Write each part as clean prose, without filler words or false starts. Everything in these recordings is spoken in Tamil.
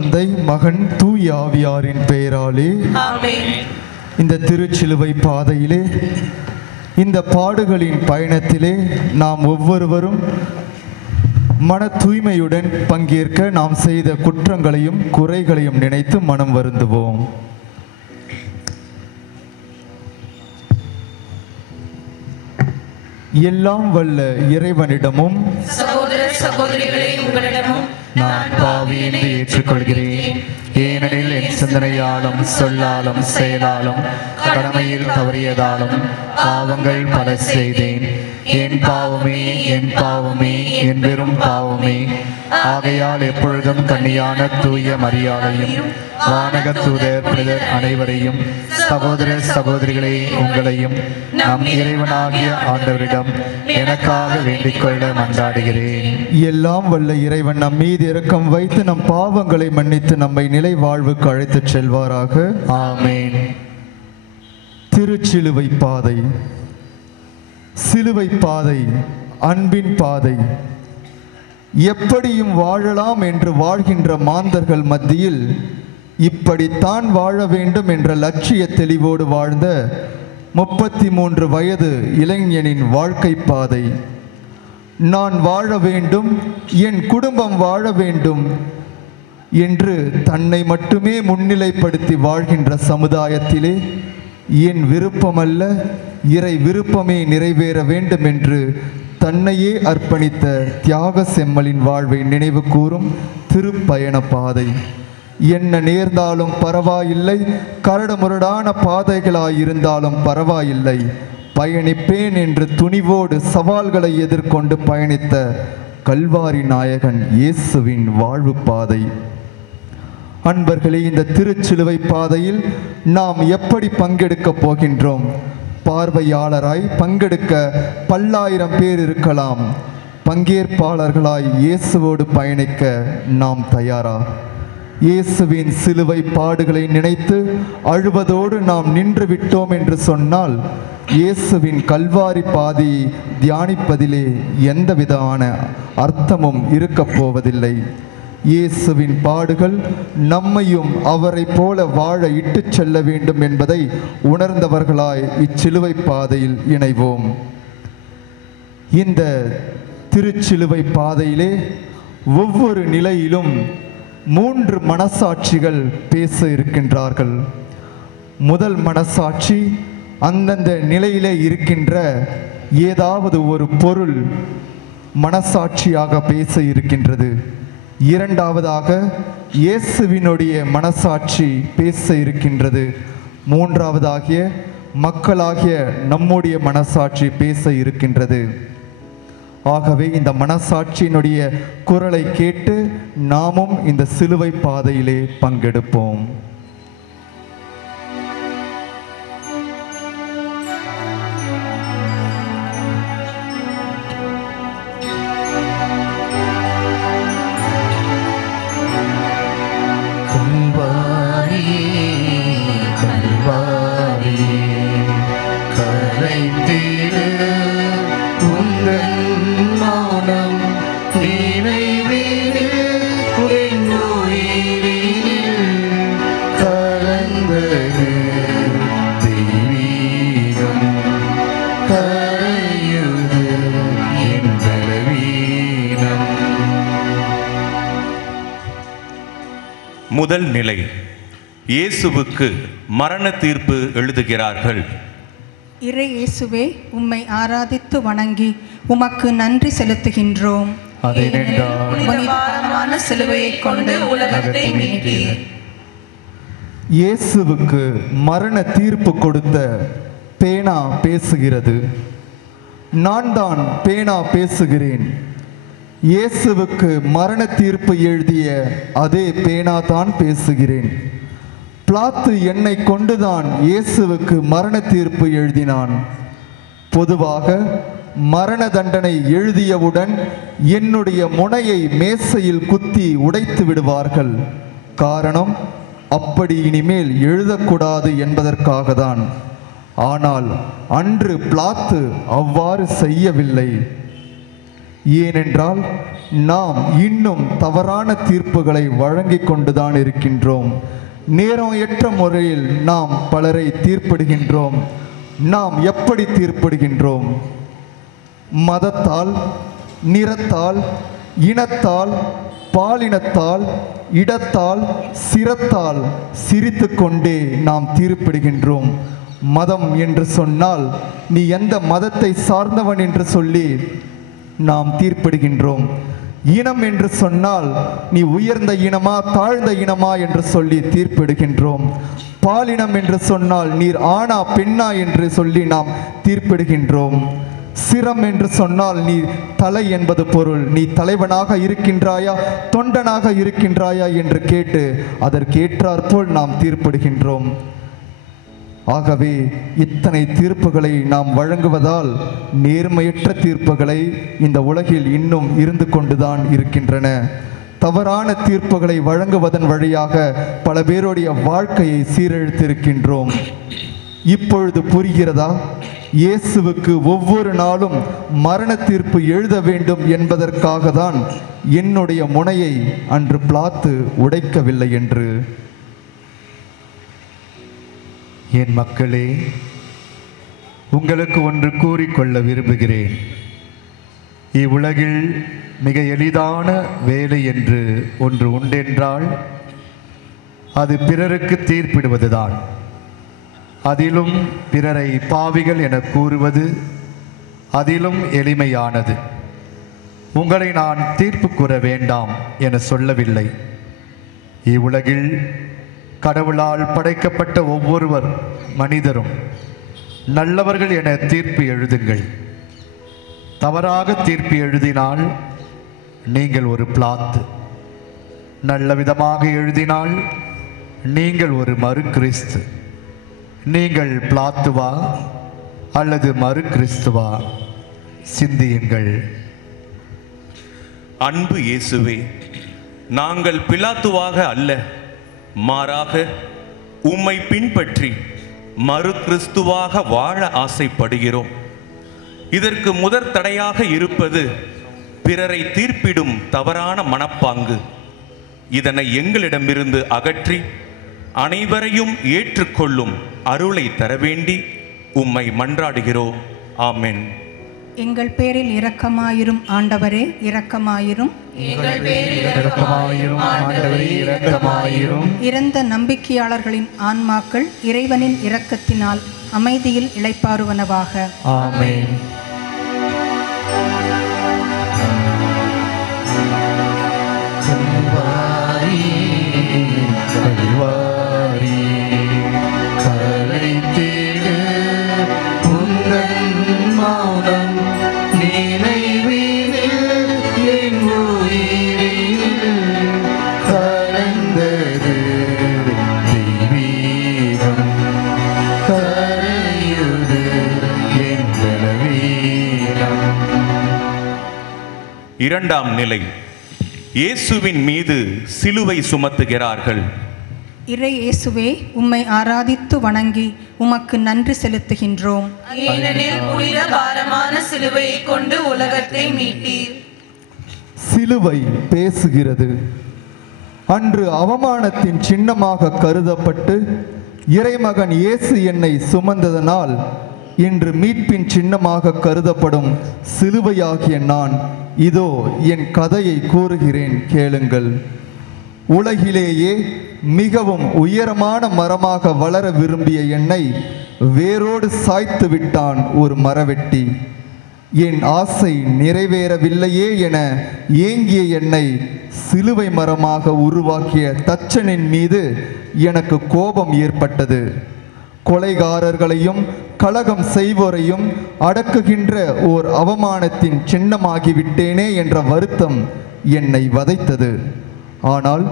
தந்தை, மகன், தூய ஆவியாரின் பெயராலே ஆமென். இந்த திருச்சிலுவை பாதையிலே, இந்த பாடுகளின் பயணத்திலே நாம் ஒவ்வொருவரும் மன தூய்மையுடன் பங்கேற்க நாம் செய்த குற்றங்களையும் குறைகளையும் நினைத்து மனம் வருந்துவோம். எல்லாம் வல்ல இறைவனிடமும் சகோதர சகோதரிகளே, உங்களிடமும் நான் பாவி என்று ஏற்றுக்கொள்கிறேன். ஏனெனில் என் சிந்தனையாலும் சொல்லாலும் செயலாலும் கடமையில் தவறியதாலும் பாவங்கள் பல செய்தேன். என் பாவமே, என் பாவமே, என் பெரும் பாவமே. ஆகையால் எப்பொழுதும் கன்னியான தூய மரியாதையும் வானக தூதர் புனிதர் அனைவரையும், சகோதர சகோதரிகளே உங்களையும் நம் இறைவனாகிய ஆண்டவரிடம் எனக்காக வேண்டிக் கொள்ள மன்றாடுகிறேன். எல்லாம் வல்ல இறைவன் நம் மீது இரக்கம் வைத்து நம் பாவங்களை மன்னித்து நம்மை நிலை வாழ்வுக்கு அழைத்துச் செல்வாராக. ஆமென். திருச்சிலுவை பாதை. சிலுவை பாதை அன்பின் பாதை. எப்படியும் வாழலாம் என்று வாழ்கின்ற மாந்தர்கள் மத்தியில் இப்படித்தான் வாழ வேண்டும் என்ற லட்சிய தெளிவோடு வாழ்ந்த 33 வயது இளைஞனின் வாழ்க்கை பாதை. நான் வாழ வேண்டும், என் குடும்பம் வாழ வேண்டும் என்று தன்னை மட்டுமே முன்னிலைப்படுத்தி வாழ்கின்ற சமுதாயத்திலே என் விருப்பமல்ல, இறை விருப்பமே நிறைவேற வேண்டும் என்று தன்னையே அர்ப்பணித்த தியாக செம்மலின் வாழ்வை நினைவு கூறும் திருப்பயண பாதை. என்ன நேர்ந்தாலும் பரவாயில்லை, கரடுமுரடான பாதைகளாயிருந்தாலும் பரவாயில்லை, பயணிப்பேன் என்று துணிவோடு சவால்களை எதிர்கொண்டு பயணித்த கல்வாரி நாயகன் இயேசுவின் வாழ்வு பாதை. அன்பர்களே, இந்த திருச்சிலுவை பாதையில் நாம் எப்படி பங்கெடுக்கப் போகின்றோம்? பார்வையாளராய் பங்கெடுக்க பல்லாயிரம் பேர் இருக்கலாம். பங்கேற்பாளர்களாய் இயேசுவோடு பயணிக்க நாம் தயாரா? இயேசுவின் சிலுவை பாடுகளை நினைத்து அழுவதோடு நாம் நின்று விட்டோம் என்று சொன்னால் இயேசுவின் கல்வாரி பாதையை தியானிப்பதிலே எந்தவிதமான அர்த்தமும் இருக்கப் போவதில்லை. இயேசுவின் பாடுகள் நம்மையும் அவரை போல வாழ இட்டுச் செல்ல வேண்டும் என்பதை உணர்ந்தவர்களாய் இச்சிலுவை பாதையில் இணைவோம். இந்த திருச்சிலுவை பாதையிலே ஒவ்வொரு நிலையிலும் 3 மனசாட்சிகள் பேச இருக்கின்றார்கள். முதல் மனசாட்சி அந்தந்த நிலையிலே இருக்கின்ற ஏதாவது ஒரு பொருள் மனசாட்சியாக பேச இருக்கின்றது. இரண்டாவதாக இயேசுவினுடைய மனசாட்சி பேச இருக்கின்றது. மூன்றாவதாகிய மக்களாகிய நம்முடைய மனசாட்சி பேச இருக்கின்றது. ஆகவே இந்த மனசாட்சியினுடைய குரலை கேட்டு நாமும் இந்த சிலுவை பாதையிலே பங்கெடுப்போம். முதல் நிலை, இயேசுவுக்கு மரண தீர்ப்பு எழுதுகிறார்கள். இறை இயேசுவே, உம்மை ஆராதித்து வணங்கி உமக்கு நன்றி செலுத்துகின்றோம். புனிதமான சிலுவையை கொண்டு உலகத்தை மீட்டீர். இயேசுவுக்கு மரண தீர்ப்பு கொடுத்த பேனா பேசுகிறது. நான் தான் பேனா பேசுகிறேன். இயேசுவுக்கு மரண தீர்ப்பு எழுதிய அதே பேனா தான் பேசுகிறேன். பிலாத்து என்னை கொண்டுதான் இயேசுவுக்கு மரண தீர்ப்பு எழுதினான். பொதுவாக மரண தண்டனை எழுதியவுடன் என்னுடைய முனையை மேசையில் குத்தி உடைத்து விடுவார்கள். காரணம், அப்படி இனிமேல் எழுதக்கூடாது என்பதற்காக தான். ஆனால் அன்று பிலாத்து அவ்வாறு செய்யவில்லை. ஏனென்றால் நாம் இன்னும் தவறான தீர்ப்புகளை வழங்கிக் கொண்டுதான் இருக்கின்றோம். நேரமற்ற முறையில் நாம் பலரை தீர்ப்பிடுகின்றோம். நாம் எப்படி தீர்ப்பிடுகின்றோம்? மதத்தால், நிறத்தால், இனத்தால், பாலினத்தால், இடத்தால், சிரத்தால் சிரித்து கொண்டே நாம் தீர்ப்பிடுகின்றோம். மதம் என்று சொன்னால் நீ எந்த மதத்தை சார்ந்தவன் என்று சொல்லி நாம் தீர்ப்பிடுகின்றோம். இனம் என்று சொன்னால் நீ உயர்ந்த இனமா தாழ்ந்த இனமா என்று சொல்லி தீர்ப்பிடுகின்றோம். பாலினம் என்று சொன்னால் நீர் ஆணா பெண்ணா என்று சொல்லி நாம் தீர்ப்பிடுகின்றோம். சிரம் என்று சொன்னால் நீ தலை என்பது பொருள். நீ தலைவனாக இருக்கின்றாயா தொண்டனாக இருக்கின்றாயா என்று கேட்டு அதற்கேற்றாற்போல் நாம் தீர்ப்பிடுகின்றோம். ஆகவே இத்தனை தீர்ப்புகளை நாம் வழங்குவதால் நேர்மையற்ற தீர்ப்புகளை இந்த உலகில் இன்னும் இருந்து கொண்டுதான் இருக்கின்றன. தவறான தீர்ப்புகளை வழங்குவதன் வழியாக பல பேருடைய வாழ்க்கையை சீரழித்திருக்கின்றோம். இப்பொழுது புரிகிறதா? இயேசுவுக்கு ஒவ்வொரு நாளும் மரண தீர்ப்பு எழுத வேண்டும் என்பதற்காக தான் என்னுடைய முனையை அன்று பிளாத்து உடைக்கவில்லை என்று. என் மக்களே, உங்களுக்கு ஒன்று கூறிக்கொள்ள விரும்புகிறேன். இவ்வுலகில் மிக எளிதான வேலை என்று ஒன்று உண்டென்றால் அது பிறருக்கு தீர்ப்பிடுவதுதான். அதிலும் பிறரை பாவிகள் என கூறுவது அதிலும் எளிமையானது. உங்களை நான் தீர்ப்பு கூற வேண்டாம் என சொல்லவில்லை. இவ்வுலகில் கடவுளால் படைக்கப்பட்ட ஒவ்வொருவர் மனிதரும் நல்லவர்கள் என தீர்ப்பு எழுதுங்கள். தவறாக தீர்ப்பு எழுதினால் நீங்கள் ஒரு பிளாத்து, நல்ல விதமாக எழுதினால் நீங்கள் ஒரு மறு கிறிஸ்து. நீங்கள் பிளாத்துவா அல்லது மறு கிறிஸ்துவா? சிந்தியுங்கள். அன்பு இயேசுவே, நாங்கள் பிலாத்துவாக அல்ல, மாறாக உம்மை பின்பற்றி மறு கிறிஸ்துவாக வாழ ஆசைப்படுகிறோம். இதற்கு முதற் தடையாக இருப்பது பிறரை தீர்ப்பிடும் தவறான மனப்பாங்கு. இதனை எங்களிடமிருந்து அகற்றி அனைவரையும் ஏற்றுக்கொள்ளும் அருளை தர வேண்டி உம்மை மன்றாடுகிறோம். ஆமென். எங்கள் பேரில் இரக்கமாயிரும் ஆண்டவரே, இரக்கமாயிரும். எங்கள் பேரில் இரக்கமாயிரும் ஆண்டவரே, இரக்கமாயிரும். இறந்த நம்பிக்கையாளர்களின் ஆன்மாக்கள் இறைவனின் இரக்கத்தினால் அமைதியில் இளைப்பாறுவனவாக. ஆமென். இரண்டாம் நிலை, இயேசுவின் மீது சிலுவை சுமத்துகிறார்கள். இறை இயேசுவே, உம்மை ஆராதித்து வணங்கி உமக்கு நன்றி செலுத்துகின்றோம். ஏனெனில் புனித பாரமான சிலுவையை கொண்டு உலகத்தை மீட்டீர். சிலுவை பேசுகிறது. அன்று அவமானத்தின் சின்னமாக கருதப்பட்டு இறைமகன் இயேசு என்னை சுமந்ததனால் இன்று மீட்பின் சின்னமாக கருதப்படும் சிலுவையாகிய நான் இதோ என் கதையை கூறுகிறேன், கேளுங்கள். உலகிலேயே மிகவும் உயரமான மரமாக வளர விரும்பிய என்னை வேரோடு சாய்த்து விட்டான் ஒரு மரவெட்டி. என் ஆசை நிறைவேறவில்லையே என ஏங்கிய என்னை சிலுவை மரமாக உருவாக்கிய தச்சனின் மீது எனக்கு கோபம் ஏற்பட்டது. கொலைகாரர்களையும் கலகம் செய்வோரையும் அடக்குகின்ற ஓர் அவமானத்தின் சின்னமாகிவிட்டேனே என்ற வருத்தம் என்னை வதைத்தது. ஆனால்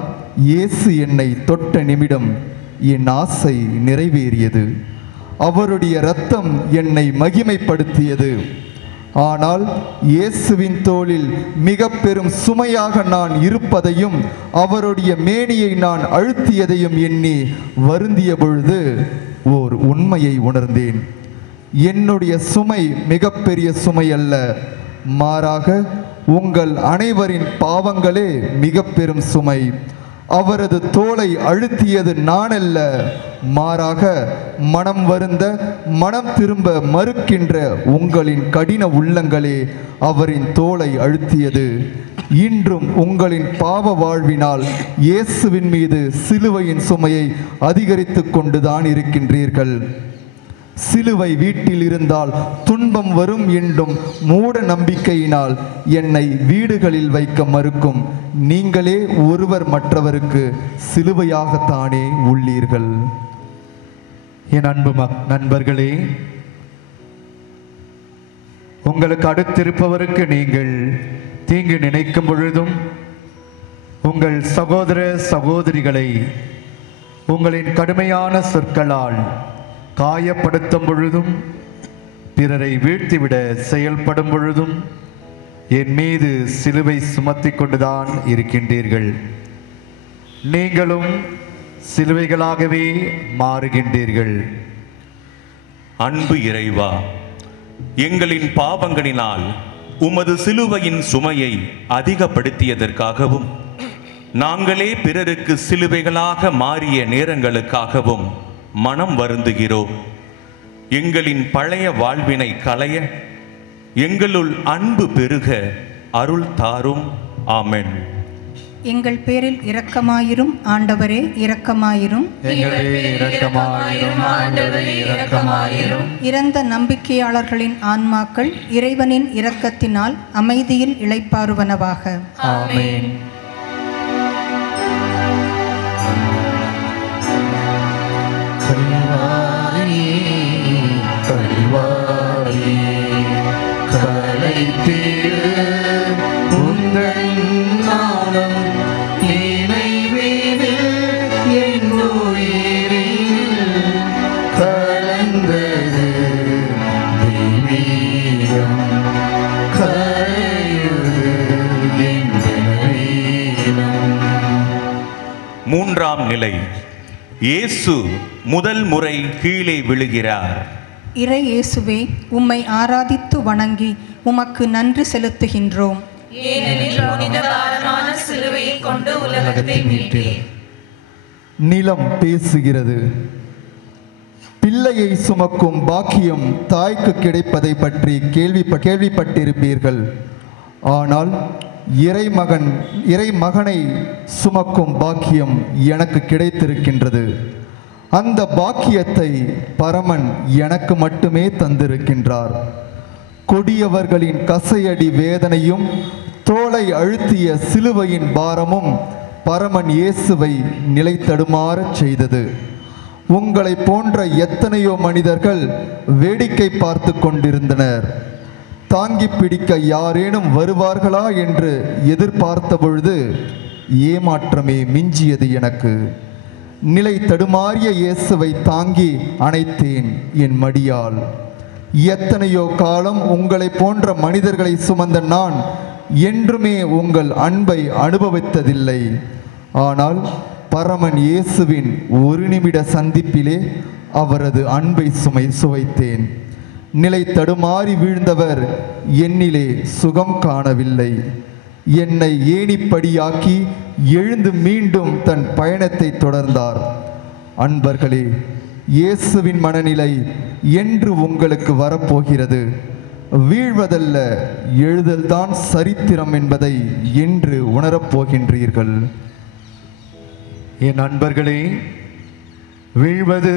இயேசு என்னை தொட்ட நிமிடம் என் ஆசை நிறைவேறியது. அவருடைய இரத்தம் என்னை மகிமைப்படுத்தியது. ஆனால் இயேசுவின் தோளில் மிக பெரும் சுமையாக நான் இருப்பதையும் அவருடைய மேனியை நான் அழுத்தியதையும் எண்ணி வருந்திய பொழுது ஓர் உண்மையை உணர்ந்தேன். என்னுடைய சுமை மிகப்பெரிய சுமை அல்ல, மாறாக உங்கள் அனைவரின் பாவங்களே மிக பெரும் சுமை. அவரது தோளை அழுத்தியது நானல்ல, மாறாக மனம் வருந்த மனம் திரும்ப மறுக்கின்ற உங்களின் கடின உள்ளங்களே அவரின் தோளை அழுத்தியது. இன்றும் உங்களின் பாவ வாழ்வினால் இயேசுவின் மீது சிலுவையின் சுமையை அதிகரித்து கொண்டுதான் இருக்கின்றீர்கள். சிலுவை வீட்டில் இருந்தால் துன்பம் வரும் என்றும் மூட நம்பிக்கையினால் என்னை வீடுகளில் வைக்க மறுக்கும் நீங்களே ஒருவர் மற்றவருக்கு சிலுவையாகத்தானே உள்ளீர்கள். என் அன்பு நண்பர்களே, உங்களுக்கு அடுத்திருப்பவருக்கு நீங்கள் தீங்கு நினைக்கும் பொழுதும், உங்கள் சகோதர சகோதரிகளை உங்களின் கடுமையான சொற்களால் காயப்படுத்தும் பொழுதும், பிறரை வீழ்த்திவிட செயல்படும் பொழுதும் என் மீது சிலுவை சுமத்தி கொண்டுதான் இருக்கின்றீர்கள். நீங்களும் சிலுவைகளாகவே மாறுகின்றீர்கள். அன்பு இறைவா, எங்களின் பாவங்களினால் உமது சிலுவையின் சுமையை அதிகப்படுத்தியதற்காகவும், நாங்களே பிறருக்கு சிலுவைகளாக மாறிய நேரங்களுக்காகவும் மனம் வருந்துகிறோம். எங்களின் பழைய வாழ்வினை களைய, எங்களுள் அன்பு பெருக அருள் தாரும். ஆமென். எங்கள் பேரில் இரக்கமாயிரும் ஆண்டவரே, இரக்கமாயிரும். இறந்த நம்பிக்கையாளர்களின் ஆன்மாக்கள் இறைவனின் இரக்கத்தினால் அமைதியில் இளைப்பாறுவனவாக. ஆமென். மூன்றாம் நிலை. இயேசு முதல் முறை கீழே விழுகிறார். இறை இயேசுவே, உம்மை ஆராதித்து வணங்கி உமக்கு நன்றி செலுத்துகின்றோம். ஏனெனில் புனிதமான சிலுவையை கொண்டு உலகத்தை மீட்டீர். நிலம் பேசுகிறது. பிள்ளையை சுமக்கும் பாக்கியம் தாய்க்கு கிடைப்பதை பற்றி கேள்விப்பட்டிருப்பீர்கள். ஆனால் இறைமகனை சுமக்கும் பாக்கியம் எனக்கு கிடைத்திருக்கின்றது. அந்த பாக்கியத்தை பரமன் எனக்கு மட்டுமே தந்திருக்கின்றார். கொடியவர்களின் கசையடி வேதனையும் தோளை அழுத்திய சிலுவையின் பாரமும் பரமன் இயேசுவை நிலை தடுமாறச் செய்தது. உங்களை போன்ற எத்தனையோ மனிதர்கள் வேடிக்கை பார்த்து கொண்டிருந்தனர். தாங்கி பிடிக்க யாரேனும் வருவார்களா என்று எதிர்பார்த்த பொழுது ஏமாற்றமே மிஞ்சியது எனக்கு. நிலை தடுமாறிய இயேசுவை தாங்கி அணைத்தேன் என் மடியால். எத்தனையோ காலம் உங்களை போன்ற மனிதர்களை சுமந்த நான் என்றுமே உங்கள் அன்பை அனுபவித்ததில்லை. ஆனால் பரமன் இயேசுவின் ஒரு நிமிட சந்திப்பிலே அவரது அன்பை சுவைத்தேன். நிலை தடுமாறி வீழ்ந்தவர் என்னிலே சுகம் காணவில்லை. என்னை ஏணிப்படியாக்கி எழுந்து மீண்டும் தன் பயணத்தை தொடர்ந்தார். அன்பர்களே, இயேசுவின் மனநிலை என்று உங்களுக்கு வரப்போகிறது. வீழ்வதல்ல, எழுதல்தான் சரித்திரம் என்பதை என்று உணரப்போகின்றீர்கள். என் நண்பர்களே, வீழ்வது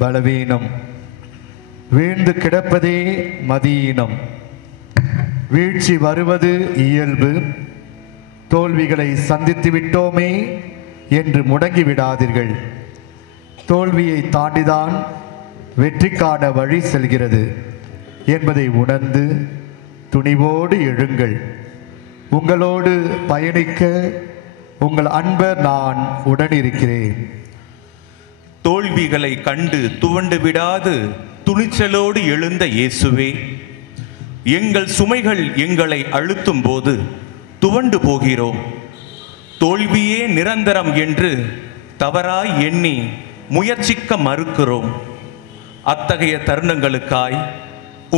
பலவீனம், வீழ்ந்து கிடப்பதே மதியீனம். வீழ்ச்சி வருவது இயல்பு. தோல்விகளை சந்தித்து விட்டோமே என்று முடங்கி விடாதீர்கள். தோல்வியை தாண்டிதான் வெற்றிக்கான வழி செல்கிறது என்பதை உணர்ந்து துணிவோடு எழுங்கள். உங்களோடு பயணிக்க உங்கள் அன்பர் நான் உடனிருக்கிறேன். தோல்விகளை கண்டு துவண்டு விடாது துணிச்சலோடு எழுந்த இயேசுவே, எங்கள் சுமைகள் எங்களை அழுத்தும் போது துவண்டு போகிறோம். தோல்வியே நிரந்தரம் என்று தவறாய் எண்ணி முயற்சிக்க மறுக்கிறோம். அத்தகைய தருணங்களுக்காய்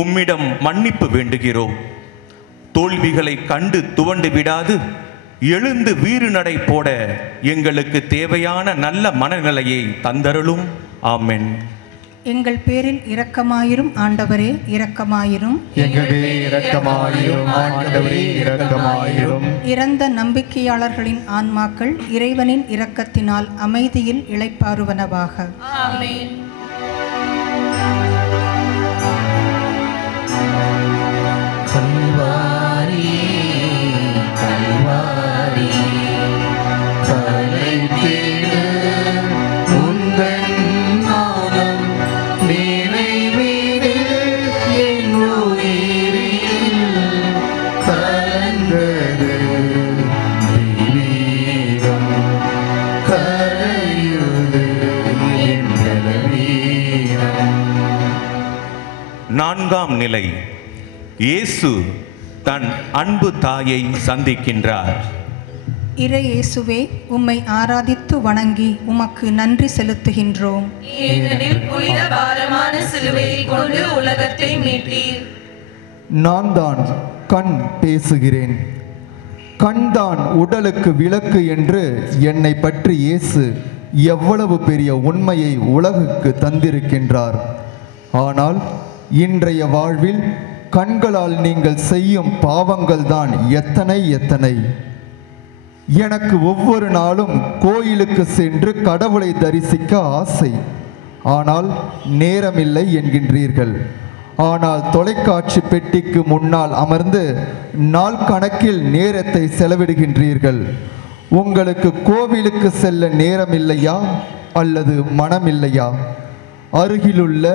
உம்மிடம் மன்னிப்பு வேண்டுகிறோம். தோல்விகளை கண்டு துவண்டு விடாது எழுந்து வீறு நடை போட எங்களுக்கு தேவையான நல்ல மனநிலையை தந்தருளும். ஆமென். எங்கள் பேரில் இரக்கமாயிரும் ஆண்டவரே, இரக்கமாயிரும். எங்கள் மேல் இரக்கமாயிரும் ஆண்டவரே, இரக்கமாயிரும். இறந்த நம்பிக்கையாளர்களின் ஆன்மாக்கள் இறைவனின் இரக்கத்தினால் அமைதியில் இளைப்பாறுவனவாக. ஆமென். கல்வாரி கல்வாரி கலைத்தேடு உந்தன் நாமம் நினைவீடு என் உயிரில் கலந்தது தெய்வீகம் கரையுது என் பலவீனம். நான்காம் நிலை, இயேசு தன் அன்பு தாயை சந்திக்கின்றார். இறை இயேசுவே, உம்மை ஆராதித்து வணங்கி உமக்கு நன்றி செலுத்துகின்றோம். ஏனெனில் புனித பாரமான சிலுவையை கொண்டு உலகத்தை மீட்டீர். நான் தான் கண் பேசுகிறேன். கண்தான் உடலுக்கு விளக்கு என்று என்னை பற்றி இயேசு எவ்வளவு பெரிய உண்மையை உலகுக்கு தந்திருக்கின்றார். ஆனால் இன்றைய வாழ்வில் கண்களால் நீங்கள் செய்யும் பாவங்கள் தான் எத்தனை எத்தனை. எனக்கு ஒவ்வொரு நாளும் கோயிலுக்கு சென்று கடவுளை தரிசிக்க ஆசை, ஆனால் நேரமில்லை என்கின்றீர்கள். ஆனால் தொலைக்காட்சி பெட்டிக்கு முன்னால் அமர்ந்து நாள் கணக்கில் நேரத்தை செலவிடுகின்றீர்கள். உங்களுக்கு கோவிலுக்கு செல்ல நேரமில்லையா அல்லது மனமில்லையா? அருகிலுள்ள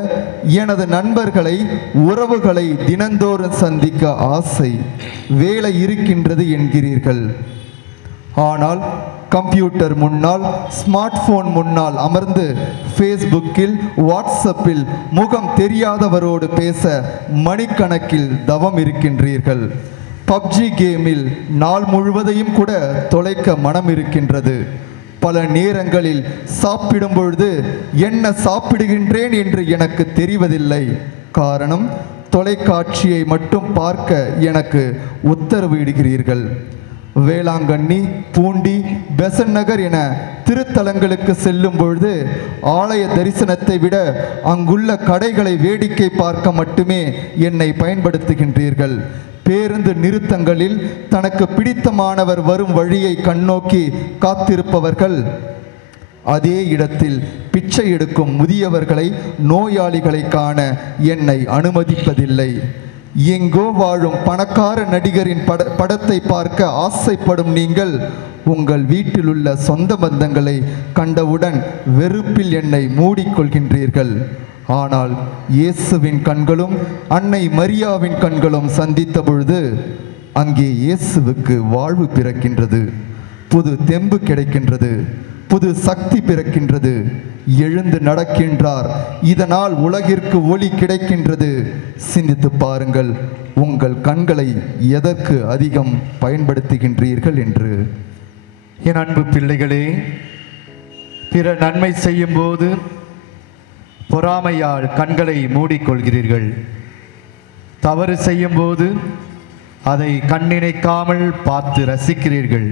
எனது நண்பர்களை, உறவுகளை தினந்தோறும் சந்திக்க ஆசை, வேலை இருக்கின்றது என்கிறீர்கள். ஆனால் கம்ப்யூட்டர் முன்னால், ஸ்மார்ட் போன் முன்னால் அமர்ந்து ஃபேஸ்புக்கில், வாட்ஸ்அப்பில் முகம் தெரியாதவரோடு பேச மணிக்கணக்கில் தவம் இருக்கின்றீர்கள். பப்ஜி கேமில் நாள் முழுவதையும் கூட தொலைக்க மனம் இருக்கின்றது. பல நேரங்களில் சாப்பிடும் பொழுது என்ன சாப்பிடுகின்றேன் என்று எனக்கு தெரிவதில்லை. காரணம், தொலைக்காட்சியை மட்டும் பார்க்க எனக்கு உத்தரவு இடுகிறீர்கள். வேளாங்கண்ணி, பூண்டி, பெசன் நகர் என திருத்தலங்களுக்கு செல்லும் பொழுது ஆலய தரிசனத்தை விட அங்குள்ள கடைகளை வேடிக்கை பார்க்க மட்டுமே என்னை பயன்படுத்துகின்றீர்கள். பேருந்து நிறுத்தங்களில் தனக்கு பிடித்தமானவர் வரும் வழியை கண்ணோக்கி காத்திருப்பவர்கள் அதே இடத்தில் பிச்சை எடுக்கும் முதியவர்களை, நோயாளிகளை காண என்னை அனுமதிப்பதில்லை. எங்கோ வாழும் பணக்கார நடிகரின் படத்தை பார்க்க ஆசைப்படும் நீங்கள் உங்கள் வீட்டில் உள்ள சொந்த பந்தங்களை கண்டவுடன் வெறுப்பில் என்னை மூடிக்கொள்கின்றீர்கள். ஆனால் இயேசுவின் கண்களும் அன்னை மரியாவின் கண்களும் சந்தித்த பொழுது அங்கே இயேசுவுக்கு வாழ்வு பிறக்கின்றது, புது தெம்பு கிடைக்கின்றது, புது சக்தி பிறக்கின்றது. எழுந்து நடக்கின்றார். இதனால் உலகிற்கு ஒளி கிடைக்கின்றது. சிந்தித்து பாருங்கள், உங்கள் கண்களை எதற்கு அதிகம் பயன்படுத்துகின்றீர்கள் என்று. என் அன்பு பிள்ளைகளே, பிற நன்மை செய்யும் போது பொறாமையால் கண்களை மூடிக்கொள்கிறீர்கள். தவறு செய்யும் போது அதை கண்ணினைக்காமல் பார்த்து ரசிக்கிறீர்கள்.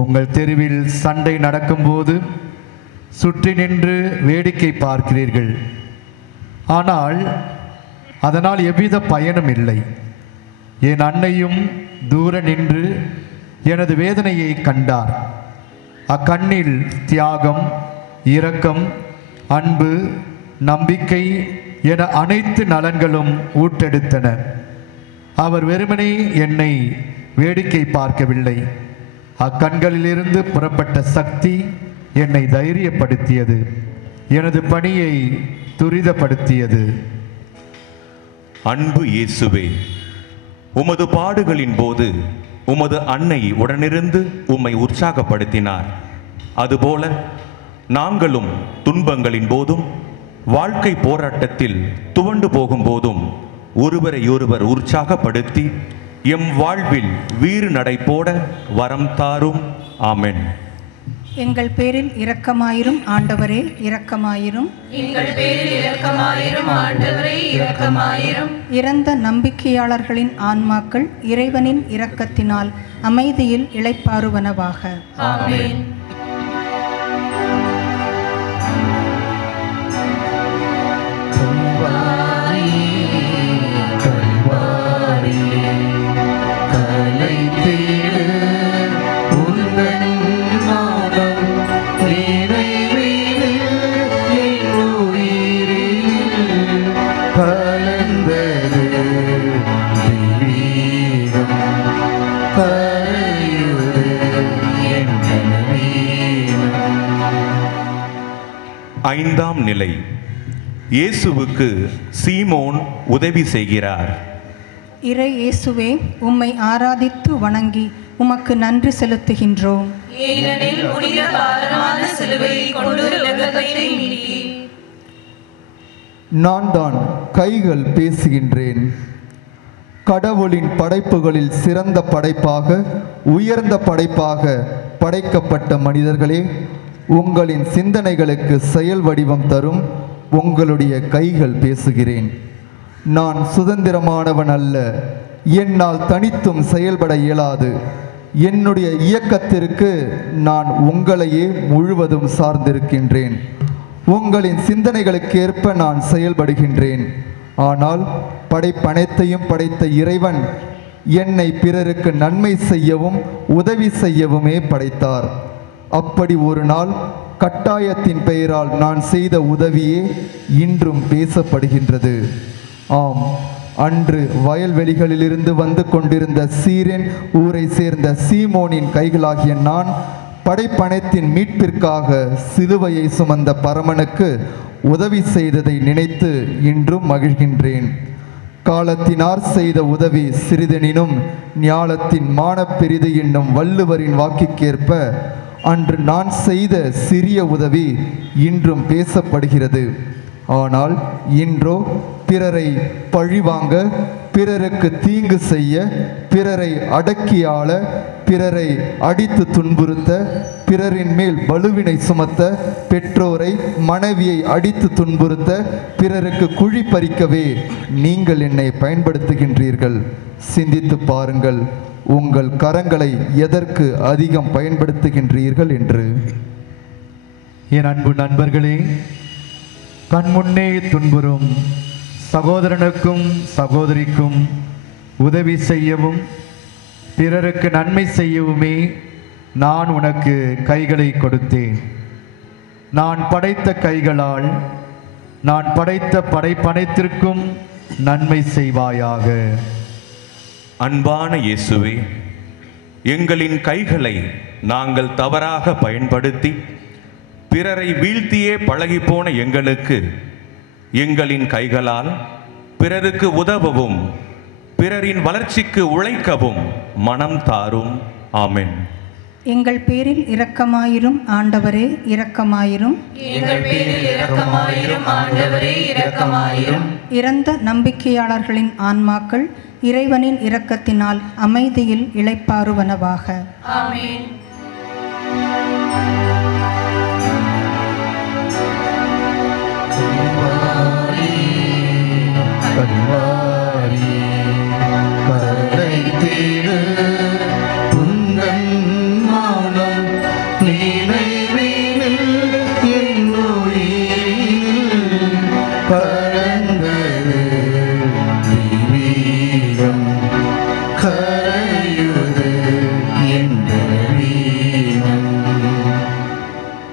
உங்கள் தெருவில் சண்டை நடக்கும்போது சுற்றி நின்று வேடிக்கை பார்க்கிறீர்கள். ஆனால் அதனால் எவ்வித பயனும் இல்லை. என் அன்னையும் தூர நின்று எனது வேதனையை கண்டார். அக்கண்ணில் தியாகம், இரக்கம், அன்பு, நம்பிக்கை என அனைத்து நலன்களும் ஊட்டெடுத்தன. அவர் வெறுமனே என்னை வேடிக்கை பார்க்கவில்லை. அக்கண்களிலிருந்து புறப்பட்ட சக்தி என்னை தைரியப்படுத்தியது, எனது பணியை துரிதப்படுத்தியது. அன்பு இயேசுவே, உமது பாடுகளின் போது உமது அன்னை உடனிருந்து உம்மை உற்சாகப்படுத்தினார். அதுபோல நாங்களும் துன்பங்களின் போதும் வாழ்க்கை போராட்டத்தில் துவண்டு போகும் போதும் ஒருவரையொருவர் உற்சாகப்படுத்தி எம் வாழ்வில் வீறு நடை போட வரம் தாரும். ஆமென். எங்கள் பேரில் இரக்கமாயிரும் ஆண்டவரே, இரக்கமாயிரும். எங்கள் பேரில் இரக்கமாயிரும் ஆண்டவரே, இரக்கமாயிரும். இறந்த நம்பிக்கையாளர்களின் ஆன்மாக்கள் இறைவனின் இரக்கத்தினால் அமைதியில் இளைப்பாறுவனவாக. ஆமென். ஐந்தாம் நிலை. இயேசுவுக்கு சீமோன் உதவி செய்கிறார். இறை இயேசுவே, உம்மை ஆராதித்து வணங்கி உமக்கு நன்றி செலுத்துகின்றோம். ஏனெனில் புனித பாரமான சிலுவையை கொண்டு உலகத்தை மீட்டீர். நான் தான் கைகள் பேசுகின்றேன். கடவுளின் படைப்புகளில் சிறந்த படைப்பாக, உயர்ந்த படைப்பாக படைக்கப்பட்ட மனிதர்களே, உங்களின் சிந்தனைகளுக்கு செயல் வடிவம் தரும் உங்களுடைய கைகள் பேசுகிறேன். நான் சுதந்திரமானவன் அல்ல, என்னால் தனித்தும் செயல்பட இயலாது. என்னுடைய இயக்கத்திற்கு நான் உங்களையே முழுவதும் சார்ந்திருக்கின்றேன். உங்களின் சிந்தனைகளுக்கேற்ப நான் செயல்படுகின்றேன். ஆனால் படைப்பனைத்தையும் படைத்த இறைவன் என்னை பிறருக்கு நன்மை செய்யவும் உதவி செய்யவுமே படைத்தார். அப்படி ஒரு நாள் கட்டாயத்தின் பெயரால் நான் செய்த உதவியே இன்றும் பேசப்படுகின்றது. ஆம், அன்று வயல்வெளிகளிலிருந்து வந்து கொண்டிருந்த சீரேன் ஊரை சேர்ந்த சீமோனின் கைகளாகிய நான் படைப்பனைத்தின் மீட்பிற்காக சிலுவையை சுமந்த பரமனுக்கு உதவி செய்ததை நினைத்து இன்றும் மகிழ்கின்றேன். காலத்தினார் செய்த உதவி சிறிதெனினும் ஞாலத்தின் மானப்பெரிது என்னும் வள்ளுவரின் வாக்கிற்கேற்ப அன்று நான் செய்த சிறிய உதவி இன்றும் பேசப்படுகிறது. ஆனால் இன்றோ பிறரை பழிவாங்க, பிறருக்கு தீங்கு செய்ய, பிறரை அடக்கி ஆள, பிறரை அடித்து துன்புறுத்த, பிறரின் மேல் பலுவினை சுமத்த, பெற்றோரை மனைவியை அடித்து துன்புறுத்த, பிறருக்கு குழி பறிக்கவே நீங்கள் என்னை பயன்படுத்துகின்றீர்கள். சிந்தித்து பாருங்கள், உங்கள் கரங்களை எதற்கு அதிகம் பயன்படுத்துகின்றீர்கள் என்று. என் அன்பு நண்பர்களே, கண்முன்னே துன்புறும் சகோதரனுக்கும் சகோதரிக்கும் உதவி செய்யவும் பிறருக்கு நன்மை செய்யவுமே நான் உனக்கு கைகளை கொடுத்தேன். நான் படைத்த கைகளால் நான் படைத்த படைப்பனைத்திற்கும் நன்மை செய்வாயாக. அன்பான இயேசுவே, எங்களின் கைகளை நாங்கள் தவறாக பயன்படுத்தி பிறரை வீழ்த்தியே பழகிப்போன எங்களுக்கு எங்களின் கைகளால் பிறருக்கு உதவவும் பிறரின் வளர்ச்சிக்கு உழைக்கவும் மனம் தாரும். ஆமென். எங்கள் பேரில் இரக்கமாயிரும் ஆண்டவரே, இரக்கமாயிரும். எங்கள் பேரில் இரக்கமாயிரும் ஆண்டவரே, இரக்கமாயிரும். இறந்த நம்பிக்கையாளர்களின் ஆன்மாக்கள் இறைவனின் இரக்கத்தினால் அமைதியில் இளைப்பாறுவனவாக. ஆமென்.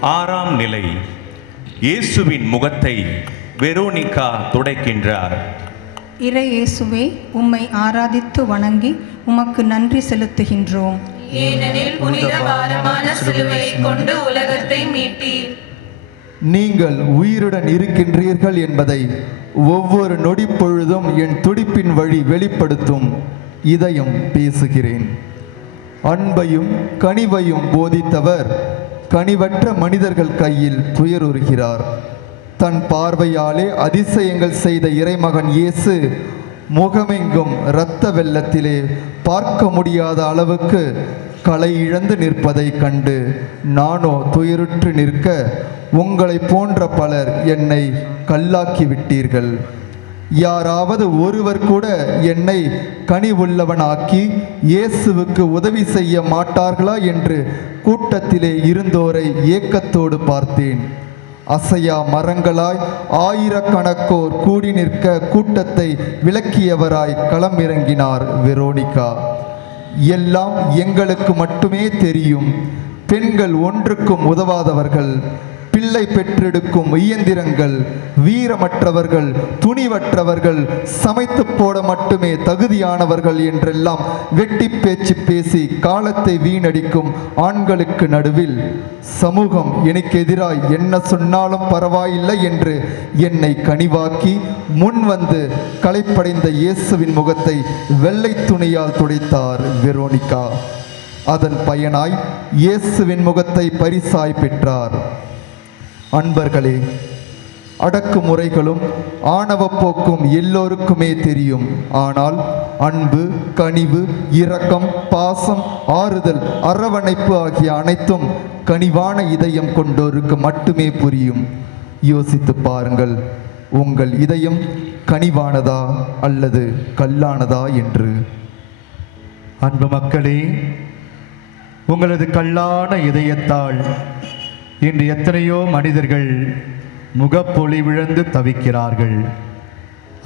ஆறாம் நிலை. இயேசுவின் முகத்தை வெரோனிகா துடைக்கின்றார். இறை இயேசுவே, உம்மை ஆராதித்து வணங்கி உமக்கு நன்றி செலுத்துகின்றோம். ஏனெனில் புனித பாரமான சிலுவையை கொண்டு உலகத்தை மீட்டீர். நீங்கள் உயிருடன் இருக்கின்றீர்கள் என்பதை ஒவ்வொரு நொடி பொழுதும் என் துடிப்பின் வழி வெளிப்படுத்தும் இதயம் பேசுகிறேன். அன்பையும் கனிவையும் போதித்தவர் கனிவற்ற மனிதர்கள் கையில் துயருறுகிறார். தன் பார்வையாலே அதிசயங்கள் செய்த இறைமகன் இயேசு முகமெங்கும் இரத்த வெள்ளத்திலே பார்க்க முடியாத அளவுக்கு களை இழந்து நிற்பதை கண்டு நானோ துயருற்று நிற்க உங்களை போன்ற பலர் என்னை கல்லாக்கி விட்டீர்கள். யாராவது ஒருவர் கூட என்னை கனிவுள்ளவனாக்கி இயேசுவுக்கு உதவி செய்ய மாட்டார்களா என்று கூட்டத்திலே இருந்தோரை ஏக்கத்தோடு பார்த்தேன். அசையா மரங்களாய் ஆயிரக்கணக்கோர் கூடி நிற்க கூட்டத்தை விலக்கியவராய் களமிறங்கினார் வெரோனிகா. எல்லாம் எங்களுக்கு மட்டுமே தெரியும். பெண்கள் ஒன்றுக்கும் உதவாதவர்கள், பிள்ளை பெற்றெடுக்கும் இயந்திரங்கள், வீரமற்றவர்கள், துணிவற்றவர்கள், சமைத்து போட மட்டுமே தகுதியானவர்கள் என்றெல்லாம் வெட்டி பேச்சு பேசி காலத்தை வீணடிக்கும் ஆண்களுக்கு நடுவில் சமூகம் எனக்கு எதிராய் என்ன சொன்னாலும் பரவாயில்லை என்று என்னை கனிவாக்கி முன் வந்து களைப்படைந்த இயேசுவின் முகத்தை வெள்ளை துணியால் துடைத்தார் வெரோனிகா. அதன் பயனாய் இயேசுவின் முகத்தை பரிசாய் பெற்றார். அன்பர்களே, அடக்குமுறைகளும் ஆணவ போக்கும் எல்லோருக்குமே தெரியும். ஆனால் அன்பு, கனிவு, இரக்கம், பாசம், ஆறுதல், அரவணைப்பு ஆகிய அனைத்தும் கனிவான இதயம் கொண்டோருக்கு மட்டுமே புரியும். யோசித்து பாருங்கள், உங்கள் இதயம் கனிவானதா அல்லது கல்லானதா என்று. அன்பு மக்களே, உங்களது கல்லான இதயத்தால் இன்று எத்தனையோ மனிதர்கள் முகப்பொலிவிழந்து தவிக்கிறார்கள்.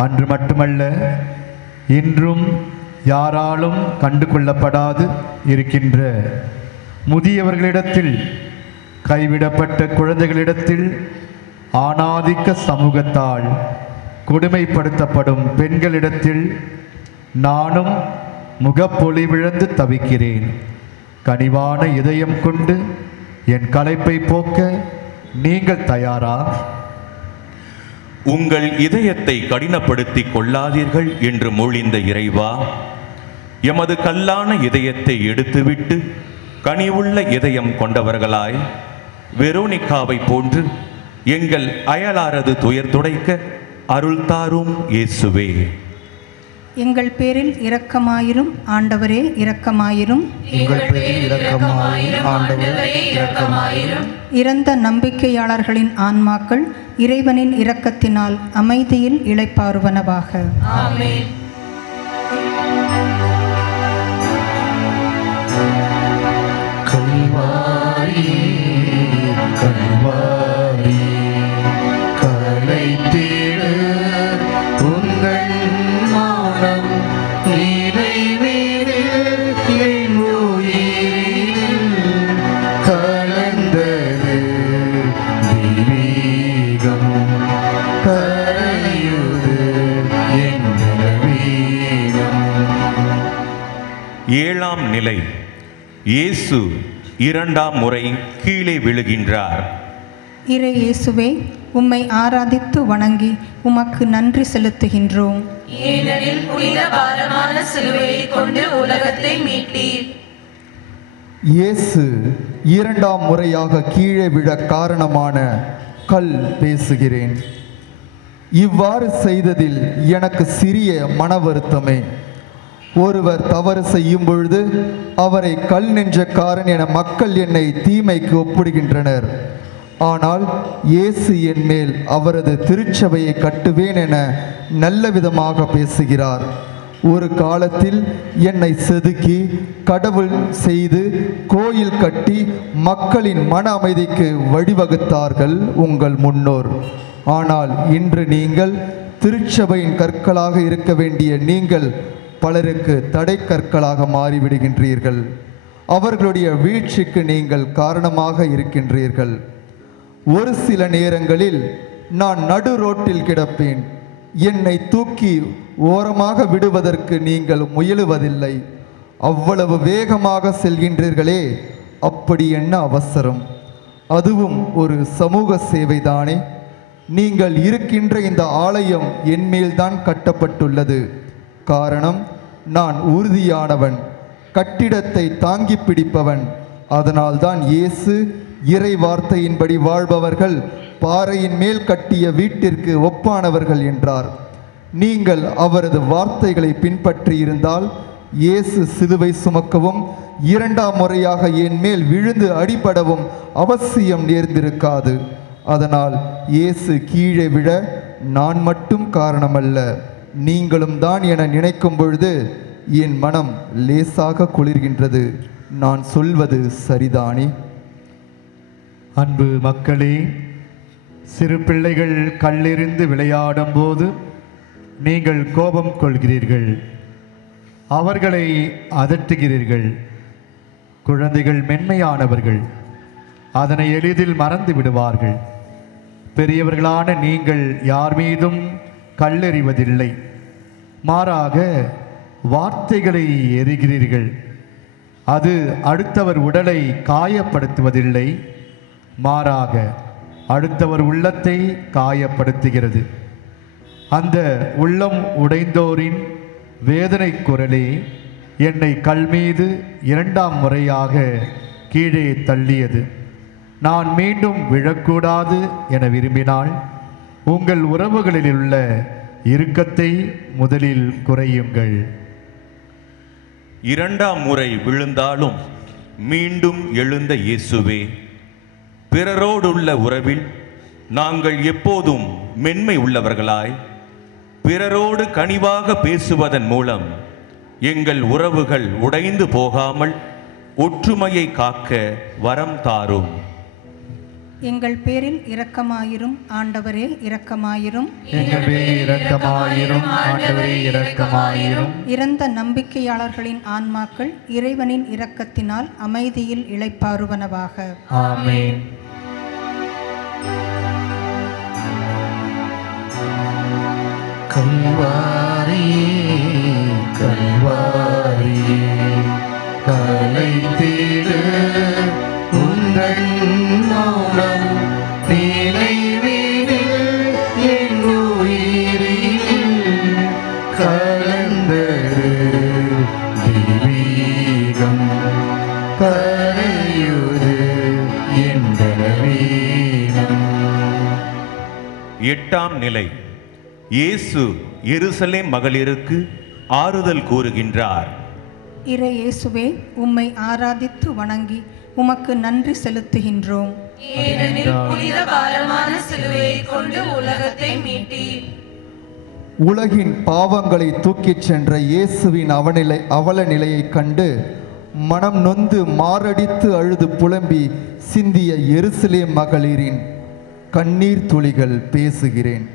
அன்று மட்டுமல்ல, இன்றும் யாராலும் கண்டு கொள்ளப்படாது இருக்கின்ற முதியவர்களிடத்தில், கைவிடப்பட்ட குழந்தைகளிடத்தில், ஆணாதிக்க சமூகத்தால் கொடுமைப்படுத்தப்படும் பெண்களிடத்தில் நானும் முகப்பொலிவிழந்து தவிக்கிறேன். கனிவான இதயம் கொண்டு என் களைப்பை போக்க நீங்கள் தயாரா? உங்கள் இதயத்தை கடினப்படுத்திக் கொள்ளாதீர்கள் என்று மொழிந்த இறைவா, எமது கல்லான இதயத்தை எடுத்துவிட்டு கனிவுள்ள இதயம் கொண்டவர்களாய் வெரோனிகாவை போன்று எங்கள் அயலாரது துயர் துடைக்க அருள் தாரும் இயேசுவே. எங்கள் பேரில் இரக்கமாயிரும் ஆண்டவரே, இரக்கமாயிரும். எங்கள் பேரில் இரக்கமாயிரும் ஆண்டவரே, இரக்கமாயிரும். இறந்த நம்பிக்கையாளர்களின் ஆன்மாக்கள் இறைவனின் இரக்கத்தினால் அமைதியில் இளைப்பாறுவனவாக. ஆமென். கல்வாரி கல்வாரி கலைத்திடு உங்கள் மௌனம் நிறைவேறு என் உயிரில் கலந்தது தெய்வீகம் கரையுது என் வீரம். ஏழாம் நிலை. இயேசு இரண்டாம் முறை கீழே விழுகின்றார். இறை இயேசுவே, உம்மை ஆராதித்து வணங்கி உமக்கு நன்றி செலுத்துகின்றோம். ஏனெனில் புனித பாரமான சிலுவையை கொண்டு உலகத்தை மீட்டீர். இயேசு இரண்டாம் முறையாக கீழே விழ காரணமான கல் பேசுகிறேன். இவ்வாறு செய்ததில் எனக்கு சிறிய மன வருத்தமே. ஒருவர் தவறு செய்யும் பொழுது அவரை கல் நெஞ்சக்காரன் என மக்கள் என்னை தீமைக்கு ஒப்பிடுகின்றனர். ஆனால் இயேசு என் மேல் அவரது திருச்சபையை கட்டுவேன் என நல்ல விதமாக பேசுகிறார். ஒரு காலத்தில் என்னை செதுக்கி கடவுள் செய்து கோயில் கட்டி மக்களின் மன அமைதிக்கு வழிவகுத்தார்கள் உங்கள் முன்னோர். ஆனால் இன்று நீங்கள் திருச்சபையின் கற்களாக இருக்க வேண்டிய நீங்கள் பலருக்கு தடை கற்களாக மாறிவிடுகின்றீர்கள். அவர்களுடைய வீழ்ச்சிக்கு நீங்கள் காரணமாக இருக்கின்றீர்கள். ஒரு சில நேரங்களில் நான் நடு ரோட்டில் கிடப்பேன். என்னை தூக்கி ஓரமாக விடுவதற்கு நீங்கள் முயலுவதில்லை. அவ்வளவு வேகமாக செல்கின்றீர்களே, அப்படி என்ன அவசரம்? அதுவும் ஒரு சமூக சேவைதானே. நீங்கள் இருக்கின்ற இந்த ஆலயம் என்மேல்தான் கட்டப்பட்டுள்ளது. காரணம், நான் உறுதியானவன், கட்டிடத்தை தாங்கி பிடிப்பவன். அதனால்தான் இயேசு இறை வார்த்தையின்படி வாழ்பவர்கள் பாறையின் மேல் கட்டிய வீட்டிற்கு ஒப்பானவர்கள் என்றார். நீங்கள் அவரது வார்த்தைகளை பின்பற்றி இருந்தால் இயேசு சிலுவை சுமக்கவும் 2ஆம் முறையாக என் மேல் விழுந்து அடிபடவும் அவசியம் நேர்ந்திருக்காது. அதனால் இயேசு கீழே விழ நான் மட்டும் காரணமல்ல, நீங்களும் தான் என நினைக்கும் பொழுது என் மனம் லேசாக குளிர்கின்றது. நான் சொல்வது சரிதானே? அன்பு மக்களே, சிறு பிள்ளைகள் கல்லெறிந்து விளையாடும் போது நீங்கள் கோபம் கொள்கிறீர்கள், அவர்களை அதட்டுகிறீர்கள். குழந்தைகள் மென்மையானவர்கள், அதனை எளிதில் மறந்து விடுவார்கள். பெரியவர்களான நீங்கள் யார் மீதும் கல்லெறிவதில்லை, மாறாக வார்த்தைகளை எறிகிறீர்கள். அது அடுத்தவர் உடலை காயப்படுத்துவதில்லை, மாறாக அடுத்தவர் உள்ளத்தை காயப்படுத்துகிறது. அந்த உள்ளம் உடைந்தோரின் வேதனை குரலே என்னை கல் மீது 2ஆம் முறையாக கீழே தள்ளியது. நான் மீண்டும் விழக்கூடாது என விரும்பினால் உங்கள் உறவுகளில் உள்ள இறுக்கத்தை முதலில் குறையுங்கள். 2ஆம் முறை விழுந்தாலும் மீண்டும் எழுந்த இயேசுவே, பிறரோடுள்ள உறவில் நாங்கள் எப்போதும் மென்மை உள்ளவர்களாய் பிறரோடு கனிவாக பேசுவதன் மூலம் எங்கள் உறவுகள் உடைந்து போகாமல் ஒற்றுமையை காக்க வரம் தாரும். எங்கள் பேரில் இரக்கமாயிரும் ஆண்டவரே, இரக்கமாயிரும். எங்கள் பேரில் இரக்கமாயிரும் ஆண்டவரே, இரக்கமாயிரும். இறந்த நம்பிக்கையாளர்களின் ஆன்மாக்கள் இறைவனின் இரக்கத்தினால் அமைதியில் இளைப்பாறுவனவாக. ஆமென். கல்வாரியே கல்வாரியே கலைத்திடு உந்தன் மௌனம் நினைவினில் என் உயிரில் கலந்தது தெய்வீகம் கரையுது என் பலவீனம். 8ஆம் நிலை. இயேசு எருசலேம் மகளிருக்கு ஆறுதல் கூறுகின்றார். இறை இயேசுவே, உம்மை ஆராதித்து வணங்கி உமக்கு நன்றி செலுத்துகின்றோம். ஏனெனில் புனித பாரமான சிலுவையை கொண்டு உலகத்தை மீட்டீர். உலகின் பாவங்களை தூக்கிச் சென்ற இயேசுவின் அவல நிலையைக் கண்டு மனம் நொந்து மாரடித்து அழுது புலம்பி சிந்திய எருசலேம் மகளிரின் கண்ணீர் துளிகள் பேசுகிறேன்.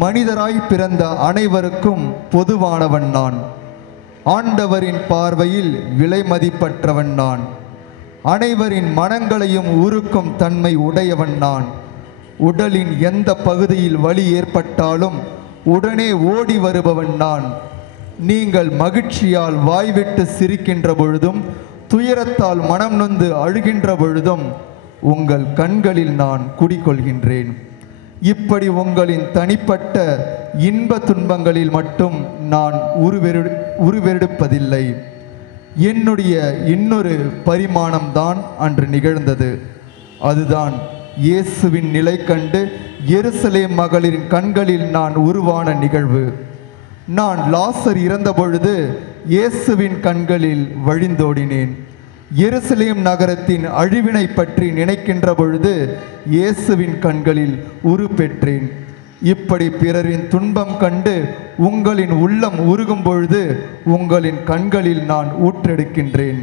மனிதராய் பிறந்த அனைவருக்கும் பொதுவானவன் நான். ஆண்டவரின் பார்வையில் விலை மதிப்பற்றவன் நான். அனைவரின் மனங்களையும் உருக்கும் தன்மை உடையவன் நான். உடலின் எந்த பகுதியில் வலி ஏற்பட்டாலும் உடனே ஓடி வருபவன் நான். நீங்கள் மகிழ்ச்சியால் வாய்விட்டு சிரிக்கின்ற பொழுதும் துயரத்தால் மனம் நொந்து அழுகின்ற பொழுதும் உங்கள் கண்களில் நான் குடிகொள்கின்றேன். இப்படி உங்களின் தனிப்பட்ட இன்ப துன்பங்களில் மட்டும் நான் உருவெடுப்பதில்லை. என்னுடைய இன்னொரு பரிமாணம்தான் அன்று நிகழ்ந்தது. அதுதான் இயேசுவின் நிலை கண்டு எருசலேம் மகளிரின் கண்களில் நான் உருவான நிகழ்வு. நான் லாசர் இறந்த பொழுது இயேசுவின் கண்களில் வழிந்தோடினேன். எருசலேம் நகரத்தின் அழிவினை பற்றி நினைக்கின்ற பொழுது இயேசுவின் கண்களில் உரு பெற்றேன். இப்படி பிறரின் துன்பம் கண்டு உங்களின் உள்ளம் உருகும் பொழுது உங்களின் கண்களில் நான் ஊற்றெடுக்கின்றேன்.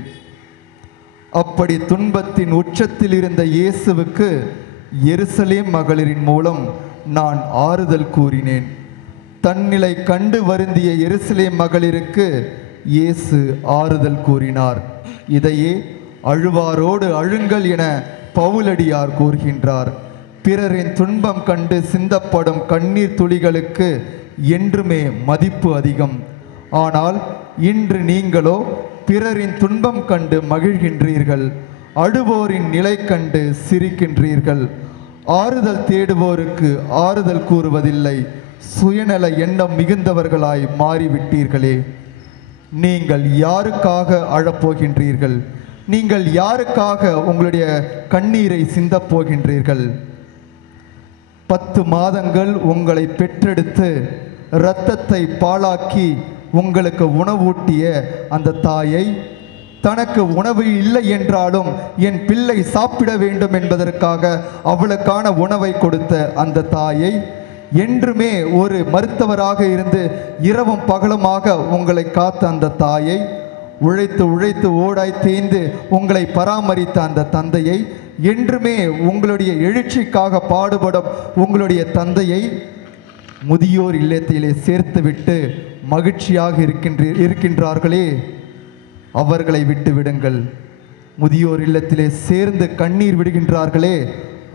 அப்படி துன்பத்தின் உச்சத்தில் இருந்த இயேசுவுக்கு எருசலேம் மகளிரின் மூலம் நான் ஆறுதல் கூறினேன். தன்னிலை கண்டு வருந்திய எருசலேம் மகளிருக்கு இயேசு ஆறுதல் கூறினார். இதையே அழுவாரோடு அழுங்கள் என பவுலடியார் கூறுகின்றார். பிறரின் துன்பம் கண்டு சிந்தப்படும் கண்ணீர் துளிகளுக்கு என்றுமே மதிப்பு அதிகம். ஆனால் இன்று நீங்களோ பிறரின் துன்பம் கண்டு மகிழ்கின்றீர்கள், அழுவோரின் நிலை கண்டு சிரிக்கின்றீர்கள். ஆறுதல் தேடுவோருக்கு ஆறுதல் கூறுவதில்லை, சுயநல எண்ணம் மிகுந்தவர்களாய் மாறிவிட்டீர்களே. நீங்கள் யாருக்காக அழப்போகின்றீர்கள்? நீங்கள் யாருக்காக உங்களுடைய கண்ணீரை சிந்தப் போகின்றீர்கள்? 10 மாதங்கள் உங்களை பெற்றெடுத்து இரத்தத்தை பாழாக்கி உங்களுக்கு உணவூட்டிய அந்த தாயை, தனக்கு உணவு இல்லை என்றாலும் என் பிள்ளை சாப்பிட வேண்டும் என்பதற்காக அவளுக்கான உணவை கொடுத்த அந்த தாயை, என்றுமே ஒரு மருத்துவராக இருந்து இரவும் பகலுமாக உங்களை காத்த அந்த தாயை, உழைத்து உழைத்து ஓடாய் தேய்ந்து உங்களை பராமரித்த அந்த தந்தையை, என்றுமே உங்களுடைய எழுச்சிக்காக பாடுபடும் உங்களுடைய தந்தையை முதியோர் இல்லத்திலே சேர்த்துவிட்டு மகிழ்ச்சியாக இருக்கின்றார்களே, அவர்களை விட்டு விடுங்கள். முதியோர் இல்லத்திலே சேர்ந்து கண்ணீர் விடுகின்றார்களே,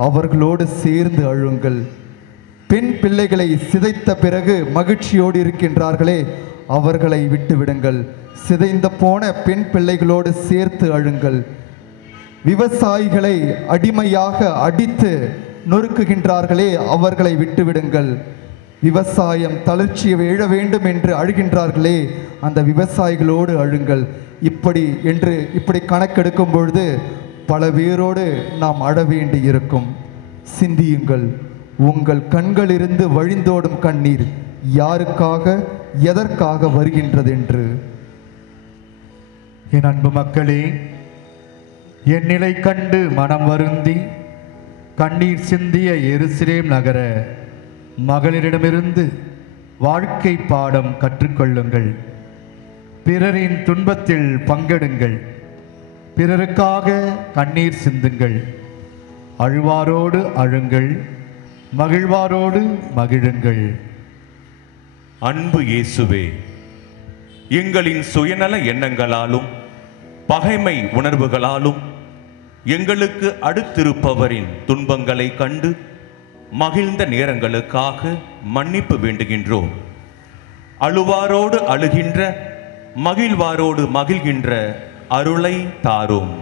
அவர்களோடு சேர்ந்து அழுங்கள். பெண் பிள்ளைகளை சிதைத்த பிறகு மகிழ்ச்சியோடு இருக்கின்றார்களே, அவர்களை விட்டு விடுங்கள். சிதைந்த போன பெண் பிள்ளைகளோடு சேர்த்து அழுங்கள். விவசாயிகளை அடிமையாக அடித்து நொறுக்குகின்றார்களே, அவர்களை விட்டுவிடுங்கள். விவசாயம் தளர்ச்சியை எழ வேண்டும் என்று அழுகின்றார்களே, அந்த விவசாயிகளோடு அழுங்கள். இப்படி கணக்கெடுக்கும் பொழுது பல பேரோடு நாம் அழ வேண்டி இருக்கும். சிந்தியுங்கள். உங்கள் கண்களிலிருந்து வழிந்தோடும் கண்ணீர் யாருக்காக, எதற்காக வருகின்றது என்று. என் அன்பு மக்களே, என் நிலை கண்டு மனம் வருந்தி கண்ணீர் சிந்திய எருசலேம் நகர மகளிரிடமிருந்து வாழ்க்கை பாடம் கற்றுக்கொள்ளுங்கள். பிறரின் துன்பத்தில் பங்கெடுங்கள். பிறருக்காக கண்ணீர் சிந்துங்கள். அழுவாரோடு அழுங்கள், மகிழ்வாரோடு மகிழுங்கள். அன்பு இயேசுவே, எங்களின் சுயநல எண்ணங்களாலும் பகைமை உணர்வுகளாலும் எங்களுக்கு அடுத்திருப்பவரின் துன்பங்களை கண்டு மகிழ்ந்த நேரங்களுக்காக மன்னிப்பு வேண்டுகின்றோம். அழுவாரோடு அழுகின்ற, மகிழ்வாரோடு மகிழ்கின்ற அருளை தாரும்.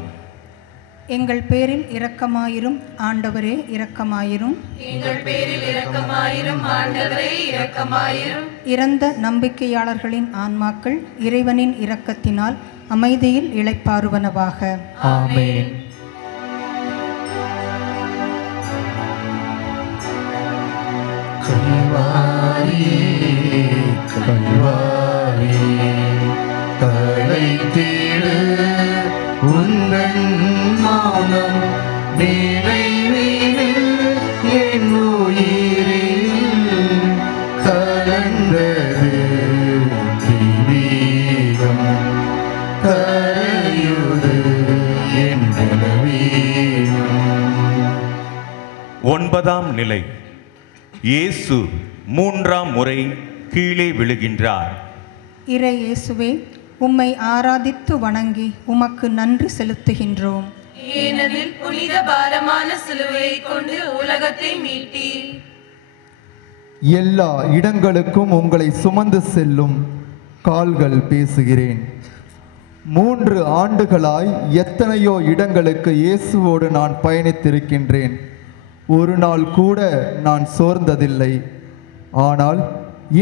எங்கள் பேரில் இரக்கமாயிரும் ஆண்டவரே, இரக்கமாயிரும். எங்கள் பேரில் இரக்கமாயிரும் ஆண்டவரே, இரக்கமாயிரும். இறந்த நம்பிக்கையாளர்களின் ஆன்மாக்கள் இறைவனின் இரக்கத்தினால் அமைதியில் இளைப்பாறுவனவாக. ஆமென். ஒன்பதாம் நிலை. இயேசு மூன்றாம் முறை கீழே விழுகின்றார். இறை இயேசுவே, உம்மை ஆராதித்து வணங்கி உமக்கு நன்றி செலுத்துகின்றோம். ஏனெனில் புனித பாரமான சிலுவையை கொண்டு உலகத்தை மீட்டீர். எல்லா இடங்களுக்கும் உங்களை சுமந்து செல்லும் கால்கள் பேசுகிறேன். 3 ஆண்டுகளாய் எத்தனையோ இடங்களுக்கு இயேசுவோடு நான் பயணித்திருக்கின்றேன். ஒரு நாள் கூட நான் சோர்ந்ததில்லை. ஆனால்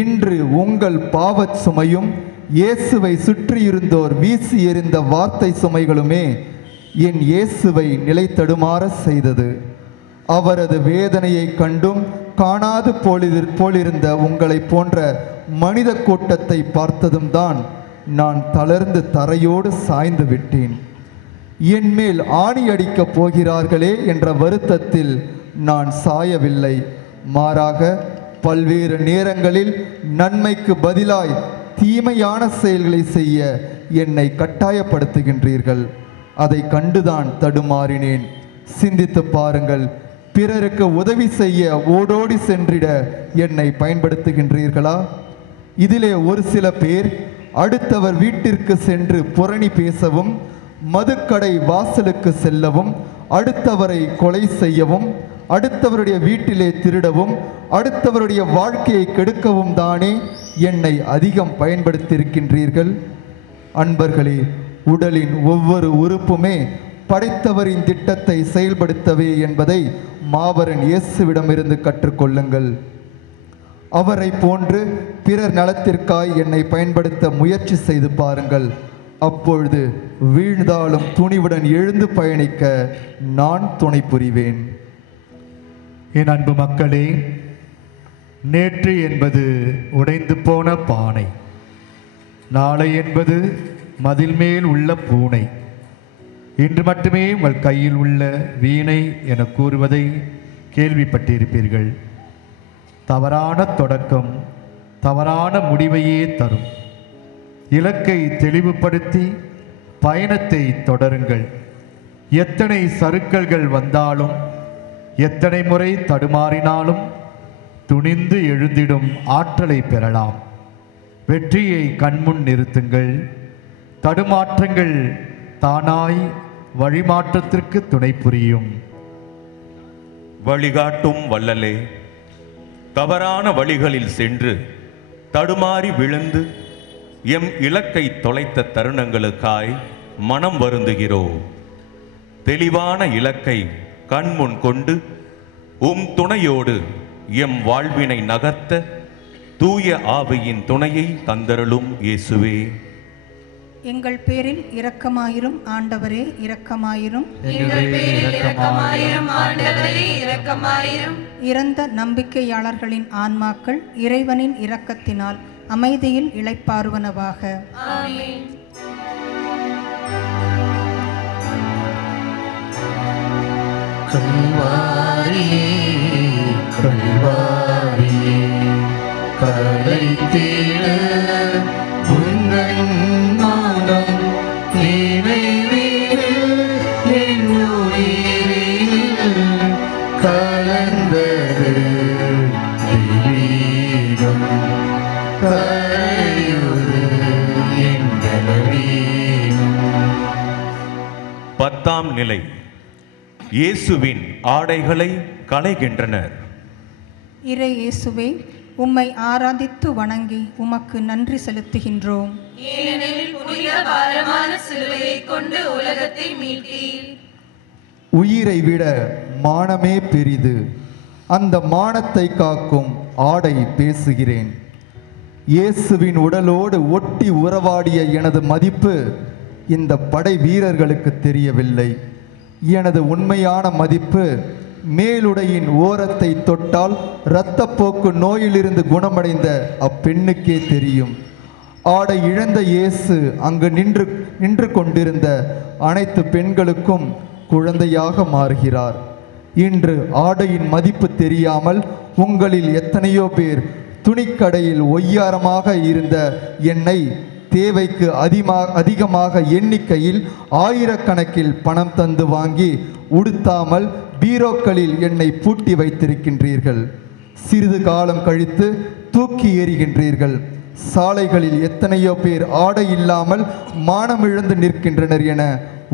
இன்று உங்கள் பாவச் சுமையும் இயேசுவை சுற்றியிருந்தோர் வீசி எறிந்த வார்த்தை சுமைகளுமே என் இயேசுவை நிலை தடுமாற செய்தது. அவரது வேதனையை கண்டும் காணாது போலிருந்த உங்களை போன்ற மனித கூட்டத்தை பார்த்ததும் தான் நான் தளர்ந்து தரையோடு சாய்ந்து விட்டேன். என் மேல் ஆணி அடிக்கப் போகிறார்களே என்ற வருத்தத்தில் நான் சாயவில்லை. மாறாக பல்வேறு நேரங்களில் நன்மைக்கு பதிலாய் தீமையான செயல்களை செய்ய என்னை கட்டாயப்படுத்துகின்றீர்கள். அதை கண்டுதான் தடுமாறினேன். சிந்தித்து பாருங்கள். பிறருக்கு உதவி செய்ய ஓடோடி சென்றிட என்னை பயன்படுத்துகின்றீர்களா? இதிலே ஒரு சில பேர் அடுத்தவர் வீட்டிற்கு சென்று புரணி பேசவும், மதுக்கடை வாசலுக்கு செல்லவும், அடுத்தவரை கொலை செய்யவும், அடுத்தவருடைய வீட்டிலே திருடவும், அடுத்தவருடைய வாழ்க்கையை கெடுக்கவும் தானே என்னை அதிகம் பயன்படுத்தியிருக்கின்றீர்கள். அன்பர்களே, உடலின் ஒவ்வொரு உறுப்புமே படைத்தவரின் திட்டத்தை செயல்படுத்தவே என்பதை மாபரன் இயேசுவிடமிருந்து கற்றுக்கொள்ளுங்கள். அவரை போன்று பிறர் நலத்திற்காய் என்னை பயன்படுத்த முயற்சி செய்து பாருங்கள். அப்பொழுது வீழ்ந்தாலும் துணிவுடன் எழுந்து பயணிக்க நான் துணை புரிவேன். என் அன்பு மக்களே, நேற்று என்பது உடைந்து போன பானை, நாளை என்பது மதில் மேல் உள்ள பூனை, இன்று மட்டுமே உங்கள் கையில் உள்ள வீணை என கூறுவதை கேள்விப்பட்டிருப்பீர்கள். தவறான தொடக்கம் தவறான முடிவையே தரும். இலக்கை தெளிவுபடுத்தி பயணத்தை தொடருங்கள். எத்தனை சறுக்கல்கள் வந்தாலும், எத்தனை முறை தடுமாறினாலும் துணிந்து எழுந்திடும் ஆற்றலை பெறலாம். வெற்றியை கண்முன் நிறுத்துங்கள். தடுமாற்றங்கள் தானாய் வழிமாற்றத்திற்கு துணை புரியும். வழிகாட்டும் வள்ளலே, தவறான வழிகளில் சென்று தடுமாறி விழுந்து எம் இலக்கை தொலைத்த தருணங்களுக்காய் மனம் வருந்துகிறோம். தெளிவான இலக்கை கண்முன் கொண்டு உம் துணையோடு எம் வாழ்வினை நகர்த்த தூய ஆவியின் துணையை தந்தருளும் இயேசுவே. எங்கள் பேரில் இரக்கமாயிரும் ஆண்டவரே, இரக்கமாயிரும். எங்கள் பேரில் இரக்கமாயிரும் ஆண்டவரே, இரக்கமாயிரும். இறந்த நம்பிக்கையாளர்களின் ஆன்மாக்கள் இறைவனின் இரக்கத்தினால் அமைதியில் இளைப்பாறுவனவாக. ஆமென். கல்வாரியே கல்வாரியே கடை தேட உங்கள் மனம் நினைவில் என் உயிரில் கலந்தது தெய்வீகம் கரையுது என் பலவீனம். 10ஆம் நிலை. இயேசுவின் ஆடைகளை களைகின்றனர். இறை இயேசுவே, உம்மை ஆராதித்து வணங்கி உமக்கு நன்றி செலுத்துகின்றோம். ஏனெனில் புனித பாரமான சிலுவையை கொண்டு உலகத்தை மீட்டீர். உயிரை விட மானமே பெரிது. அந்த மானத்தை காக்கும் ஆடை பேசுகிறேன். இயேசுவின் உடலோடு ஒட்டி உறவாடிய எனது மதிப்பு இந்த படை வீரர்களுக்கு தெரியவில்லை. எனது உண்மையான மதிப்பு மேலுடையின் ஓரத்தை தொட்டால் இரத்தப்போக்கு நோயிலிருந்து குணமடைந்த அப்பெண்ணுக்கே தெரியும். ஆடை இழந்த இயேசு அங்கு நின்று கொண்டிருந்த அனைத்து பெண்களுக்கும் குழந்தையாக மாறுகிறார். இன்று ஆடையின் மதிப்பு தெரியாமல் உங்களில் எத்தனையோ பேர் துணிக்கடையில் ஒய்யாரமாக இருந்த என்னை தேவைக்கு அதிகமாக எண்ணிக்கையில் ஆயிரக்கணக்கில் பணம் தந்து வாங்கி உடுத்தாமல் பீரோக்களில் என்னை பூட்டி வைத்திருக்கின்றீர்கள். சிறிது காலம் கழித்து தூக்கி எறிகின்றீர்கள். சாலைகளில் எத்தனையோ பேர் ஆடை இல்லாமல் மானமிழந்து நிற்கின்றனர் என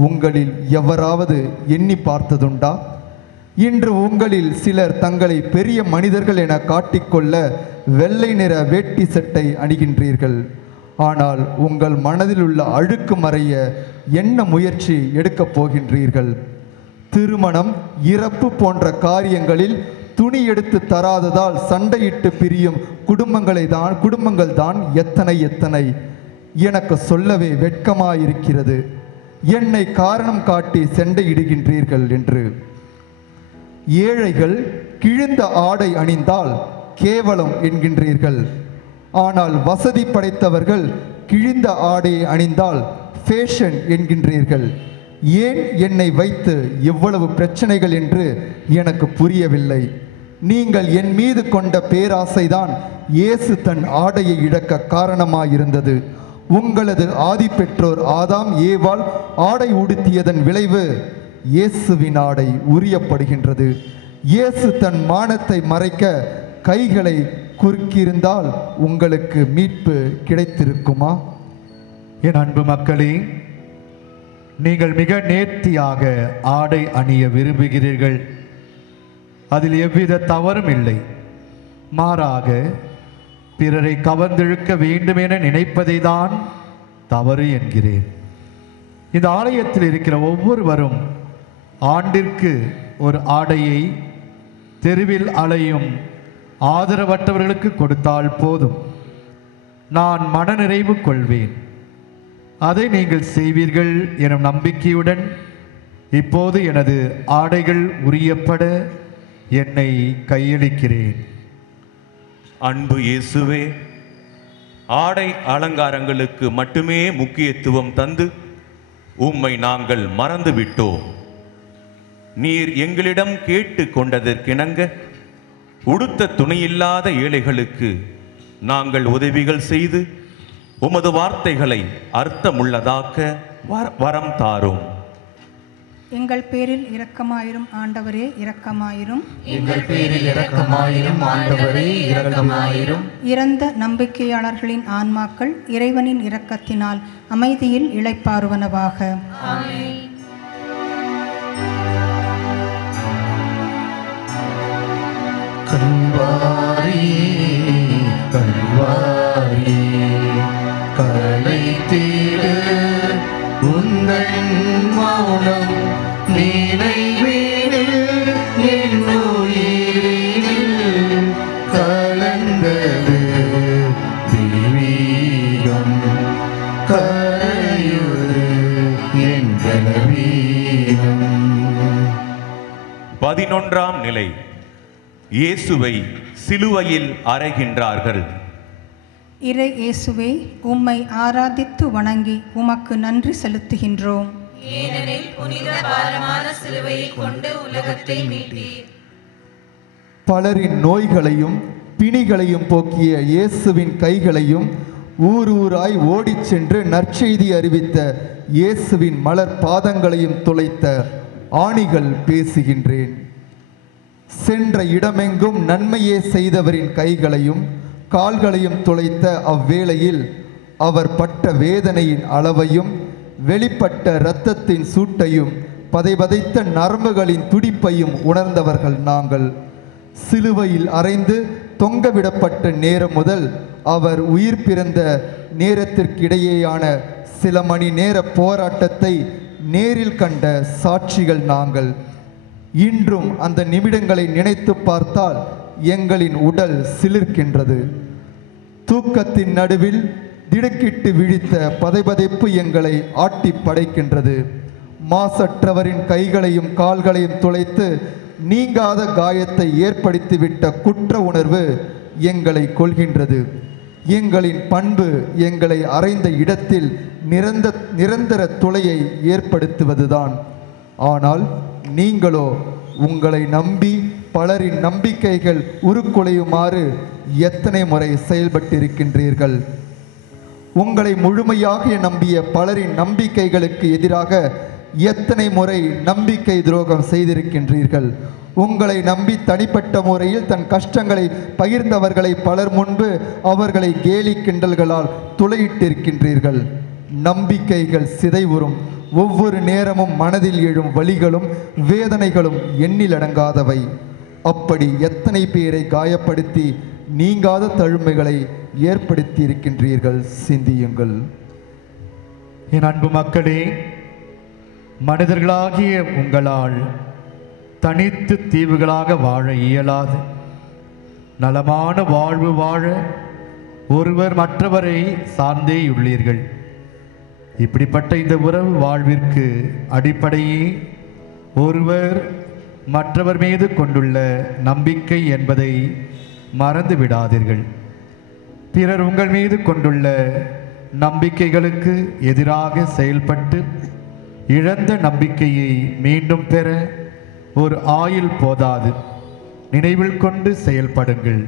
உங்களில் எவராவது எண்ணி பார்த்ததுண்டா? இன்று உங்களில் சிலர் தங்களை பெரிய மனிதர்கள் என காட்டிக்கொள்ள வெள்ளை நிற வேட்டி சட்டை அணிகின்றீர்கள். ஆனால் உங்கள் மனதில் உள்ள அழுக்கு மறைய என்ன முயற்சி எடுக்கப் போகின்றீர்கள்? திருமணம், இறப்பு போன்ற காரியங்களில் துணி எடுத்து தராததால் சண்டையிட்டு பிரியும் குடும்பங்கள் தான் எத்தனை எனக்கு சொல்லவே வெட்கமாயிருக்கிறது. என்னை காரணம் காட்டி சண்டையிடுகின்றீர்கள் என்று. ஏழைகள் கிழிந்த ஆடை அணிந்தால் கேவலம் என்கின்றீர்கள். ஆனால் வசதி படைத்தவர்கள் கிழிந்த ஆடையை அணிந்தால் ஃபேஷன் என்கின்றீர்கள். ஏன் என்னை வைத்து எவ்வளவு பிரச்சனைகள் என்று எனக்கு புரியவில்லை. நீங்கள் என் மீது கொண்ட பேராசைதான் இயேசு தன் ஆடையை இழக்க காரணமாயிருந்தது. உங்களது ஆதி பெற்றோர் ஆதாம் ஏவாள் ஆடை உடுத்தியதன் விளைவு இயேசுவின் ஆடை உரியப்படுகின்றது. இயேசு தன் மானத்தை மறைக்க கைகளை குறுக்கியிருந்தால் உங்களுக்கு மீட்பு கிடைத்திருக்குமா? என் அன்பு மக்களே, நீங்கள் மிக நேர்த்தியாக ஆடை அணிய விரும்புகிறீர்கள். அதில் எவ்வித தவறும் இல்லை. மாறாக பிறரை கவர்ந்திழுக்க வேண்டும் என நினைப்பதை தான் தவறு என்கிறேன். இந்த ஆலயத்தில் இருக்கிற ஒவ்வொருவரும் ஆண்டிற்கு ஒரு ஆடையை தெருவில் அலையும் ஆதரவற்றவர்களுக்கு கொடுத்தால் போதும். நான் மனநிறைவு கொள்வேன். அதை நீங்கள் செய்வீர்கள் எனும் நம்பிக்கையுடன் இப்போது எனது ஆடைகள் உரியப்பட என்னை கையளிக்கிறேன். அன்பு இயேசுவே, ஆடை அலங்காரங்களுக்கு மட்டுமே முக்கியத்துவம் தந்து உம்மை நாங்கள் மறந்துவிட்டோம். நீர் எங்களிடம் கேட்டு கொண்டதற்கிணங்க உடுத்த துணியில்லாத ஏழைகளுக்கு நாங்கள் உதவிகள் செய்து உமது வார்த்தைகளை அர்த்தமுள்ளதாக்க வரம் தாரும். எங்கள் பேரில் இரக்கமாயிரும் ஆண்டவரே, இரக்கமாயிரும். எங்கள் பேரில் இரக்கமாயிரும் ஆண்டவரே, இரக்கமாயிரும். இறந்த நம்பிக்கையாளர்களின் ஆன்மாக்கள் இறைவனின் இரக்கத்தினால் அமைதியில் இளைப்பாறுவனவாக. ஆமென். கல்வாரி கல்வாரி கலைத்திடு உந்தன் மௌனம் நினைவினில் என் உயிரினில் கலந்தது தெய்வீகம் கரையுது என் கலவீனம். 11ஆம் நிலை. இயேசுவை சிலுவையில் அறைகின்றார்கள். இறை இயேசுவே, உம்மை ஆராதித்து வணங்கி உமக்கு நன்றி செலுத்துகின்றோம். ஏனெனில் புனித பாரமான சிலுவையை கொண்டு உலகத்தை மீட்டீர். பலரின் நோய்களையும் பிணிகளையும் போக்கிய இயேசுவின் கைகளையும் ஊர் ஊராய் ஓடிச் சென்று நற்செய்தி அறிவித்த இயேசுவின் மலர் பாதங்களையும் துளைத்த ஆணிகள் பேசுகின்றேன். சென்ற இடமெங்கும் நன்மையே செய்தவரின் கைகளையும் கால்களையும் துளைத்த அவ்வேளையில் அவர் பட்ட வேதனையின் அளவையும் வெளிப்பட்ட இரத்தத்தின் சூட்டையும் பதைபதைத்த நரம்புகளின் துடிப்பையும் உணர்ந்தவர்கள் நாங்கள். சிலுவையில் அறைந்து தொங்கவிடப்பட்ட நேரம் முதல் அவர் உயிர் பிறந்த நேரத்திற்கிடையேயான சில மணி நேர போராட்டத்தை நேரில் கண்ட சாட்சிகள் நாங்கள். இன்றும் அந்த நிமிடங்களை நினைத்து பார்த்தால் எங்களின் உடல் சிலிர்க்கின்றது. தூக்கத்தின் நடுவில் திடுக்கிட்டு விழித்த பதைபதைப்பு எங்களை ஆட்டி படைக்கின்றது. மாசற்றவரின் கைகளையும் கால்களையும் துளைத்து நீங்காத காயத்தை ஏற்படுத்திவிட்ட குற்ற உணர்வு எங்களை கொள்கின்றது. எங்களின் பண்பு எங்களை அறைந்த இடத்தில் நிரந்தர துளையை ஏற்படுத்துவதுதான். ஆனால் நீங்களோ உங்களை நம்பி பலரின் நம்பிக்கைகள் உருக்குலையுமாறு எத்தனை முறை செயல்பட்டிருக்கின்றீர்கள். உங்களை முழுமையாக நம்பிய பலரின் நம்பிக்கைகளுக்கு எதிராக எத்தனை முறை நம்பிக்கை துரோகம் செய்திருக்கின்றீர்கள். உங்களை நம்பி தனிப்பட்ட முறையில் தன் கஷ்டங்களை பகிர்ந்தவர்களை பலர் முன்பு அவர்களை கேலி கிண்டல்களால் துளையிட்டிருக்கின்றீர்கள். நம்பிக்கைகள் சிதைவுறும் ஒவ்வொரு நேரமும் மனதில் எழும் வலிகளும் வேதனைகளும் எண்ணிலடங்காதவை. அப்படி எத்தனை பேரை காயப்படுத்தி நீங்காத தழுமைகளை ஏற்படுத்தி இருக்கின்றீர்கள். சிந்தியுங்கள். என் அன்பு மக்களே, மனிதர்களாகிய உங்களால் தனித்து தீவுகளாக வாழ இயலாது. நலமான வாழ்வு வாழ ஒருவர் மற்றவரை சார்ந்தேயுள்ளீர்கள். இப்படிப்பட்ட இந்த உறவு வாழ்விற்கு அடிப்படையே ஒருவர் மற்றவர் மீது கொண்டுள்ள நம்பிக்கை என்பதை மறந்து விடாதீர்கள். பிறர் உங்கள் மீது கொண்டுள்ள நம்பிக்கைகளுக்கு எதிராக செயல்பட்டு இழந்த நம்பிக்கையை மீண்டும் பெற ஒரு ஆயுள் போதாது. நினைவில் கொண்டு செயல்படுங்கள்.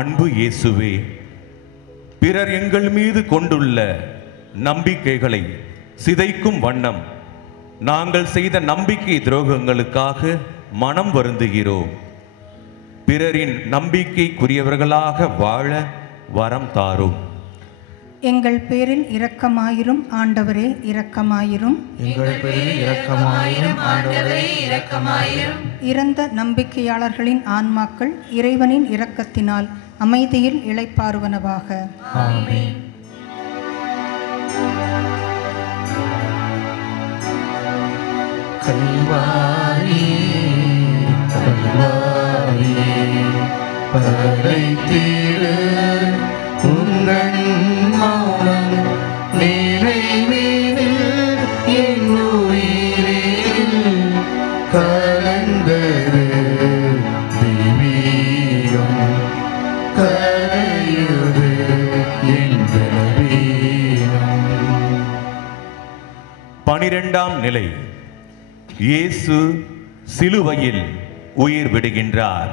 அன்பு இயேசுவே, பிறர் எங்கள் மீது கொண்டுள்ள நம்பிக்கைகளை சிதைக்கும் வண்ணம் நாங்கள் செய்த நம்பிக்கை துரோகங்களுக்காக மனம் வருந்துகிறோம். பிறரின் நம்பிக்கைக்குரியவர்களாக வாழ வரம் தாரும். எங்கள் பேரில் இரக்கமாயிரும் ஆண்டவரே, இரக்கமாயிரும். எங்கள் பேரில் இரக்கமாயிரும் ஆண்டவரே, இரக்கமாயிரும். இறந்த நம்பிக்கையாளர்களின் ஆன்மாக்கள் இறைவனின் இரக்கத்தினால் அமைதியில் இளைப்பாறுவனவாக. ஆமென். கல்வாரி கல்வாரி படைத்திடு உந்தன் மௌனம் நினைவினில் என் உயிரில் கலந்தது தெய்வீகம் கரையுது 12ஆம் நிலை. இயேசு சிலுவையில் உயிர் விடுகின்றார்.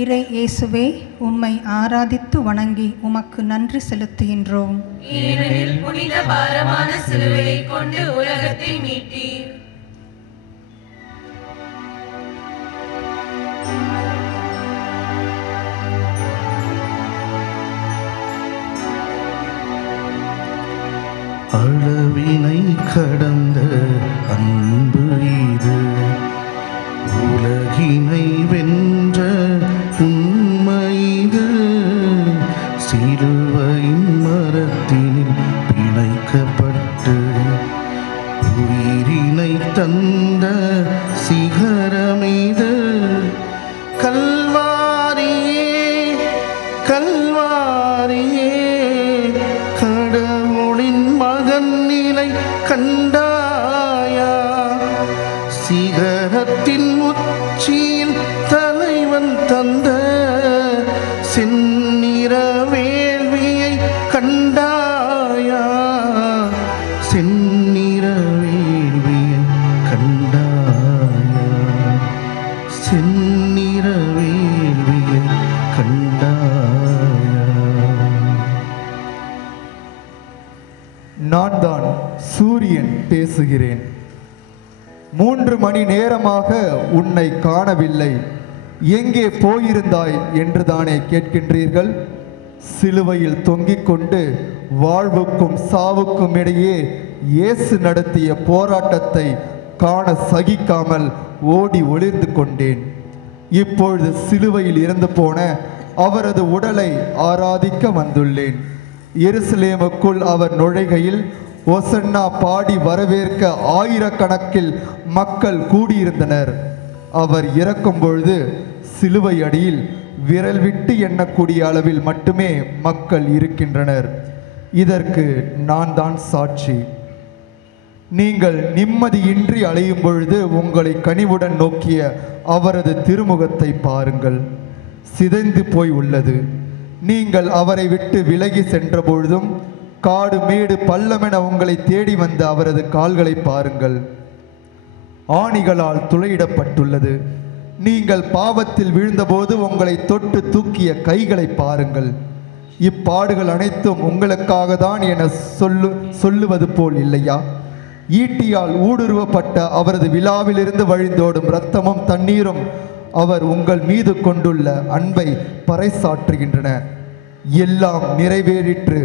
இறை இயேசுவே, உம்மை ஆராதித்து வணங்கி உமக்கு நன்றி செலுத்துகின்றோம். ஏனெனில் புனித பாரமான சிலுவையை கொண்டு உலகத்தை மீட்டீர். அளவினை கடந்த அன்பு இது, உலகினை வென்ற உண்மை இது. சிலுவையின் மரத்தினில் பிணைக்கப்பட்டு உயிரினை தந்த சிகரமிது. கல்வாரியே கல்வாரியே, கடவுளின் மகன் நிலை கண்டாயா? சிகரத்தின் உச்சியில் தலைவன் தந்த செந்நிற வேள்வியை கண்டாயா? செந்நிற வேள்வியை கண்டாயா? செந்நிற வேள்வியை கண்டாயா? நான் தான் சூரியன் பேசுகிறேன். 3 மணி நேரமாக உன்னை காணவில்லை, எங்கே போயிருந்தாய் என்று தானே கேட்கின்றீர்கள். சிலுவையில் தொங்கிக் கொண்டு வாழ்வுக்கும் சாவுக்கும் இடையே இயேசு நடத்திய போராட்டத்தை காண சகிக்காமல் ஓடி ஒளிர்ந்து கொண்டேன். இப்பொழுது சிலுவையில் இறந்து போன அவரது உடலை ஆராதிக்க வந்துள்ளேன். எருசலேமுக்குள் அவர் நுழைகையில் ஓசன்னா பாடி வரவேற்க ஆயிரக்கணக்கில் மக்கள் கூடியிருந்தனர். அவர் இறக்கும் பொழுது சிலுவை அடியில் விரல் விட்டு எண்ணக்கூடிய அளவில் மட்டுமே மக்கள் இருக்கின்றனர். இதற்கு நான் தான் சாட்சி. நீங்கள் நிம்மதியின்றி அலையும் பொழுது உங்களை கனிவுடன் நோக்கிய அவரது திருமுகத்தை பாருங்கள், சிதைந்து போய் உள்ளது. நீங்கள் அவரை விட்டு விலகி சென்ற பொழுதும் காடு மேடு பள்ளமென உங்களை தேடி வந்த அவரது கால்களை பாருங்கள், ஆணிகளால் துளையிடப்பட்டுள்ளது. நீங்கள் பாவத்தில் வீழ்ந்தபோது உங்களை தொட்டு தூக்கிய கைகளை பாருங்கள். இப்பாடுகள் அனைத்தும் உங்களுக்காக தான் என சொல்லுவது போல் இல்லையா? ஈட்டியால் ஊடுருவப்பட்ட அவரது விழாவிலிருந்து வழிந்தோடும் இரத்தமும் தண்ணீரும் அவர் உங்கள் மீது கொண்டுள்ள அன்பை பறைசாற்றுகின்றன. எல்லாம் நிறைவேறிற்று,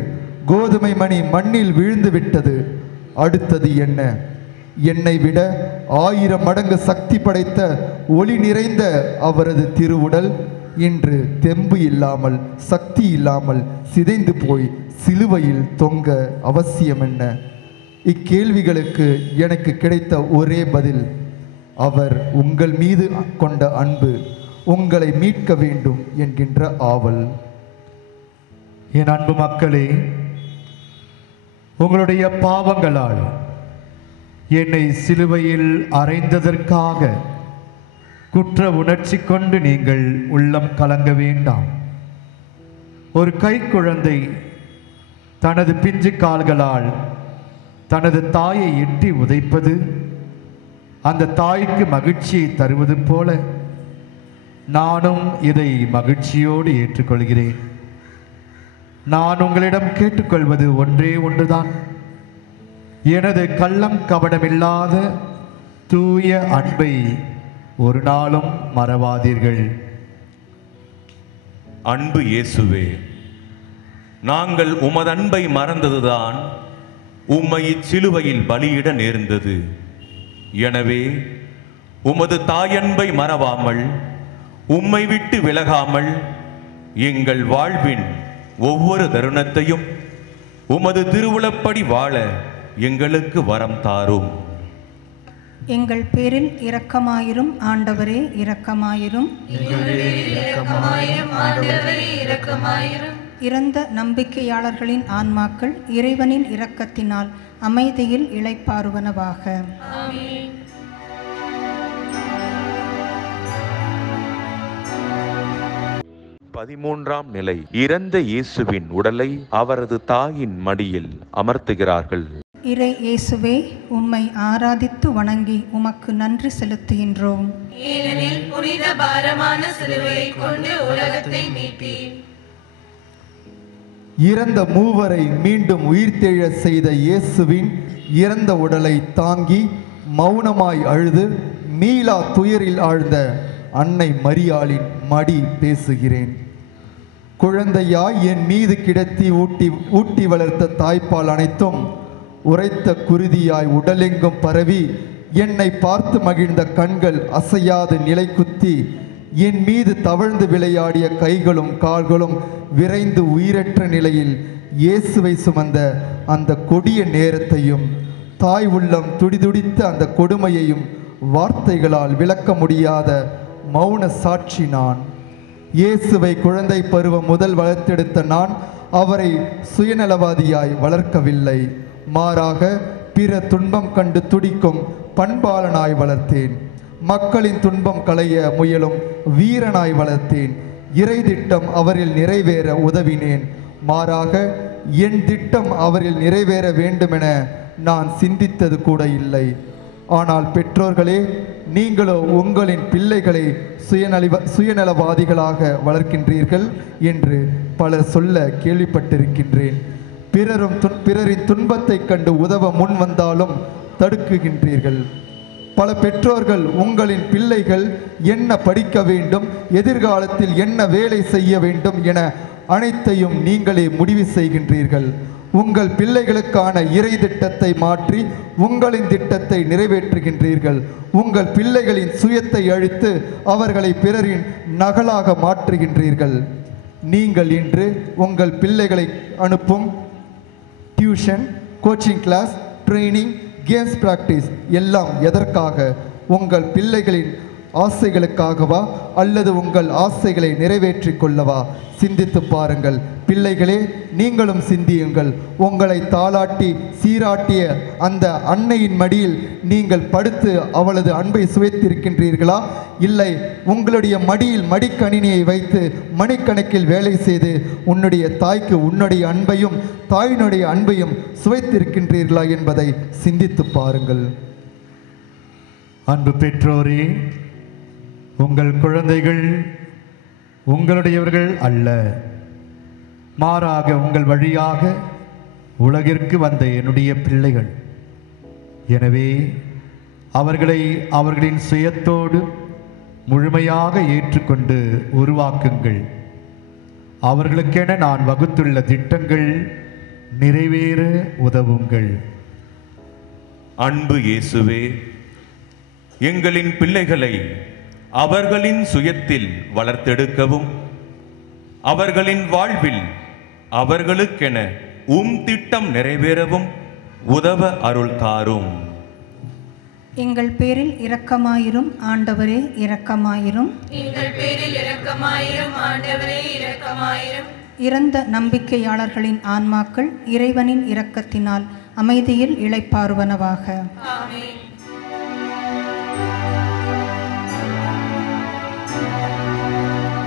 கோதுமை மணி மண்ணில் விழுந்து விட்டது. அடுத்தது என்ன? என்னை விட 1000 மடங்கு சக்தி படைத்த ஒளி நிறைந்த அவரது திருவுடல் இன்று தெம்பு இல்லாமல் சக்தி இல்லாமல் சிதைந்து போய் சிலுவையில் தொங்க அவசியம் என்ன? இக்கேள்விகளுக்கு எனக்கு கிடைத்த ஒரே பதில், அவர் உங்கள் மீது கொண்ட அன்பு, உங்களை மீட்க வேண்டும் என்கின்ற ஆவல். என் அன்பு மக்களே, உங்களுடைய பாவங்களால் என்னை சிலுவையில் அறைந்ததற்காக குற்ற உணர்ச்சி கொண்டு நீங்கள் உள்ளம் கலங்க வேண்டாம். ஒரு கைக்குழந்தை தனது பிஞ்சு கால்களால் தனது தாயை எட்டி உதைப்பது அந்த தாய்க்கு மகிழ்ச்சியை தருவது போல நானும் இதை மகிழ்ச்சியோடு ஏற்றுக்கொள்கிறேன். நான் உங்களிடம் கேட்டுக்கொள்வது ஒன்றே ஒன்றுதான். எனது கள்ளம் கபடமில்லாத தூய அன்பை ஒரு நாளும் மறவாதீர்கள். அன்பு இயேசுவே, நாங்கள் உமது அன்பை மறந்ததுதான் உம்மை இச்சிலுவையில் பலியிட நேர்ந்தது. எனவே உமது தாயன்பை மறவாமல், உம்மை விட்டு விலகாமல் எங்கள் வாழ்வின் ஒவ்வொரு தருணத்தையும் உமது திருவுளப்படி வாழ எங்களுக்கு வரம் தாரும். எங்கள் பேரில் இரக்கமாயிரும் ஆண்டவரே, இரக்கமாயிரும். இறந்த நம்பிக்கையாளர்களின் ஆன்மாக்கள் இறைவனின் இரக்கத்தினால் அமைதியில் இளைப்பாறுவனவாக. ஆமென். பதிமூன்றாம் நிலை. இறந்த இயேசுவின் உடலை அவரது தாயின் மடியில் அமர்த்துகிறார்கள். இறை இயேசுவே, உம்மை ஆராதித்து வணங்கி உமக்கு நன்றி செலுத்துகின்றோம். ஏனெனில் புனித பாரமான சிலுவையை கொண்டு உலகத்தை மீட்டீர். இறந்த மூவரை மீண்டும் உயிர்த்தெழ செய்த இயேசுவின் இறந்த உடலை தாங்கி மௌனமாய் அழுது மீளா துயரில் ஆழ்ந்த அன்னை மரியாளின் மடி பேசுகிறேன். குழந்தையாய் என் மீது கிடத்தி ஊட்டி வளர்த்த தாய்ப்பால் அனைத்தும் உரைத்த குருதியாய் உடலெங்கும் பரவி என்னை பார்த்து மகிழ்ந்த கண்கள் அசையாது நிலை குத்தி என் மீது தவழ்ந்து விளையாடிய கைகளும் கால்களும் விரைந்து உயிரற்ற நிலையில் இயேசுவை சுமந்த அந்த கொடிய நேரத்தையும் தாய் உள்ளம் துடிதுடித்த அந்த கொடுமையையும் வார்த்தைகளால் விளக்க முடியாத மௌன சாட்சி நான். இயேசுவை குழந்தை பருவம் முதல் வளர்த்தெடுத்த நான் அவரை சுயநலவாதியாய் வளர்க்கவில்லை. மாறாக பிற துன்பம் கண்டு துடிக்கும் பண்பாளனாய் வளர்த்தேன். மக்களின் துன்பம் களைய முயலும் வீரனாய் வளர்த்தேன். இறை திட்டம் அவரில் நிறைவேற உதவினேன். மாறாக என் திட்டம் அவரில் நிறைவேற வேண்டுமென நான் சிந்தித்தது கூட இல்லை. ஆனால் பெற்றோர்களே, நீங்களோ உங்களின் பிள்ளைகளை சுயநலவாதிகளாக வளர்க்கின்றீர்கள் என்று பலர் சொல்ல கேள்விப்பட்டிருக்கின்றேன். பிறரின் துன்பத்தை கண்டு உதவ முன் வந்தாலும் தடுக்குகின்றீர்கள். பல பெற்றோர்கள் உங்களின் பிள்ளைகள் என்ன படிக்க வேண்டும், எதிர்காலத்தில் என்ன வேலை செய்ய வேண்டும் என அனைத்தையும் நீங்களே முடிவு செய்கின்றீர்கள். உங்கள் பிள்ளைகளுக்கான இறை திட்டத்தை மாற்றி உங்களின் திட்டத்தை நிறைவேற்றுகின்றீர்கள். உங்கள் பிள்ளைகளின் சுயத்தை அழித்து அவர்களை பிறரின் நகலாக மாற்றுகின்றீர்கள். நீங்கள் இன்று உங்கள் பிள்ளைகளை அனுப்பும் tuition, coaching class, training, games practice எல்லாம் எதற்காக? உங்கள் பிள்ளைகளின் ஆசைகளுக்காகவா அல்லது உங்கள் ஆசைகளை நிறைவேற்றிக் கொள்ளவா? சிந்தித்து பாருங்கள். பிள்ளைகளே, நீங்களும் சிந்தியுங்கள். உங்களை தாளாட்டி சீராட்டிய அந்த அன்னையின் மடியில் நீங்கள் படுத்து அவளது அன்பை சுவைத்திருக்கின்றீர்களா? இல்லை உங்களுடைய மடியில் மடிக்கணினியை வைத்து மணிக்கணக்கில் வேலை செய்து உன்னுடைய தாய்க்கு உன்னுடைய அன்பையும் தாயினுடைய அன்பையும் சுவைத்திருக்கின்றீர்களா என்பதை சிந்தித்து பாருங்கள். அன்பு பெற்றோரே, உங்கள் குழந்தைகள் உங்களுடையவர்கள் அல்ல, மாறாக உங்கள் வழியாக உலகிற்கு வந்த என்னுடைய பிள்ளைகள். எனவே அவர்களை அவர்களின் சுயத்தோடு முழுமையாக ஏற்றுக்கொண்டு உருவாக்குங்கள். அவர்களுக்கென நான் வகுத்துள்ள திட்டங்கள் நிறைவேற உதவுங்கள். அன்பு இயேசுவே, எங்களின் பிள்ளைகளை அவர்களின் சுயத்தில் வளர்த்தெடுக்கவும் அவர்களின் வாழ்வில் அவர்களுக்கென திட்டம் நிறைவேறவும் உதவ அருள் தாரும். எங்கள் பேரில் இரக்கமாயிரும் ஆண்டவரே, இரக்கமாயிரும். எங்கள் பேரில் இரக்கமாயிரும் ஆண்டவரே, இரக்கமாயிரும். இறந்த நம்பிக்கையாளர்களின் ஆன்மாக்கள் இறைவனின் இரக்கத்தினால் அமைதியில் இளைப்பாறுவனவாக. ஆமென்.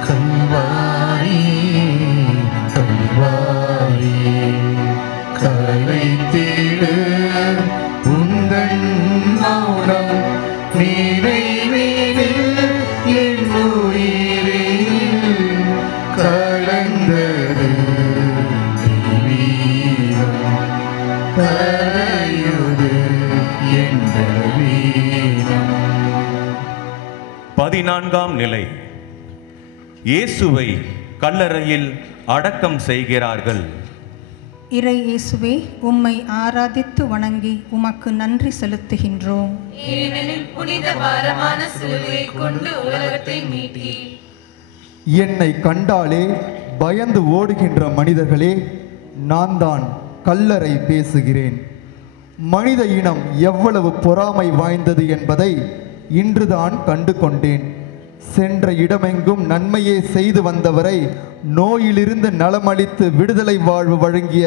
கல்வாரி கல்வாரி கலைத்திடு உந்தன் மௌனம் நிறைவேறில் என் உயிரில் கலந்தது தெய்வீகம் கரையுது எங்கள் வீரம். 14ஆம் நிலை. இயேசுவை கல்லறையில் அடக்கம் செய்கிறார்கள். இறை இயேசுவே, உம்மை ஆராதித்து வணங்கி உமக்கு நன்றி செலுத்துகின்றோம். ஏனெனில் புனித பாரமான சிலுவையை கொண்டு உலகத்தை மீட்டீர். என்னை கண்டாலே பயந்து ஓடுகின்ற மனிதர்களே, நான் தான் கல்லறை பேசுகிறேன். மனித இனம் எவ்வளவு பொறாமை வாய்ந்தது என்பதை இன்றுதான் கண்டு கொண்டேன். சென்ற இடமெங்கும் நன்மையே செய்து வந்தவரை நோயிலிருந்து நலமளித்து விடுதலை வாழ்வு வழங்கிய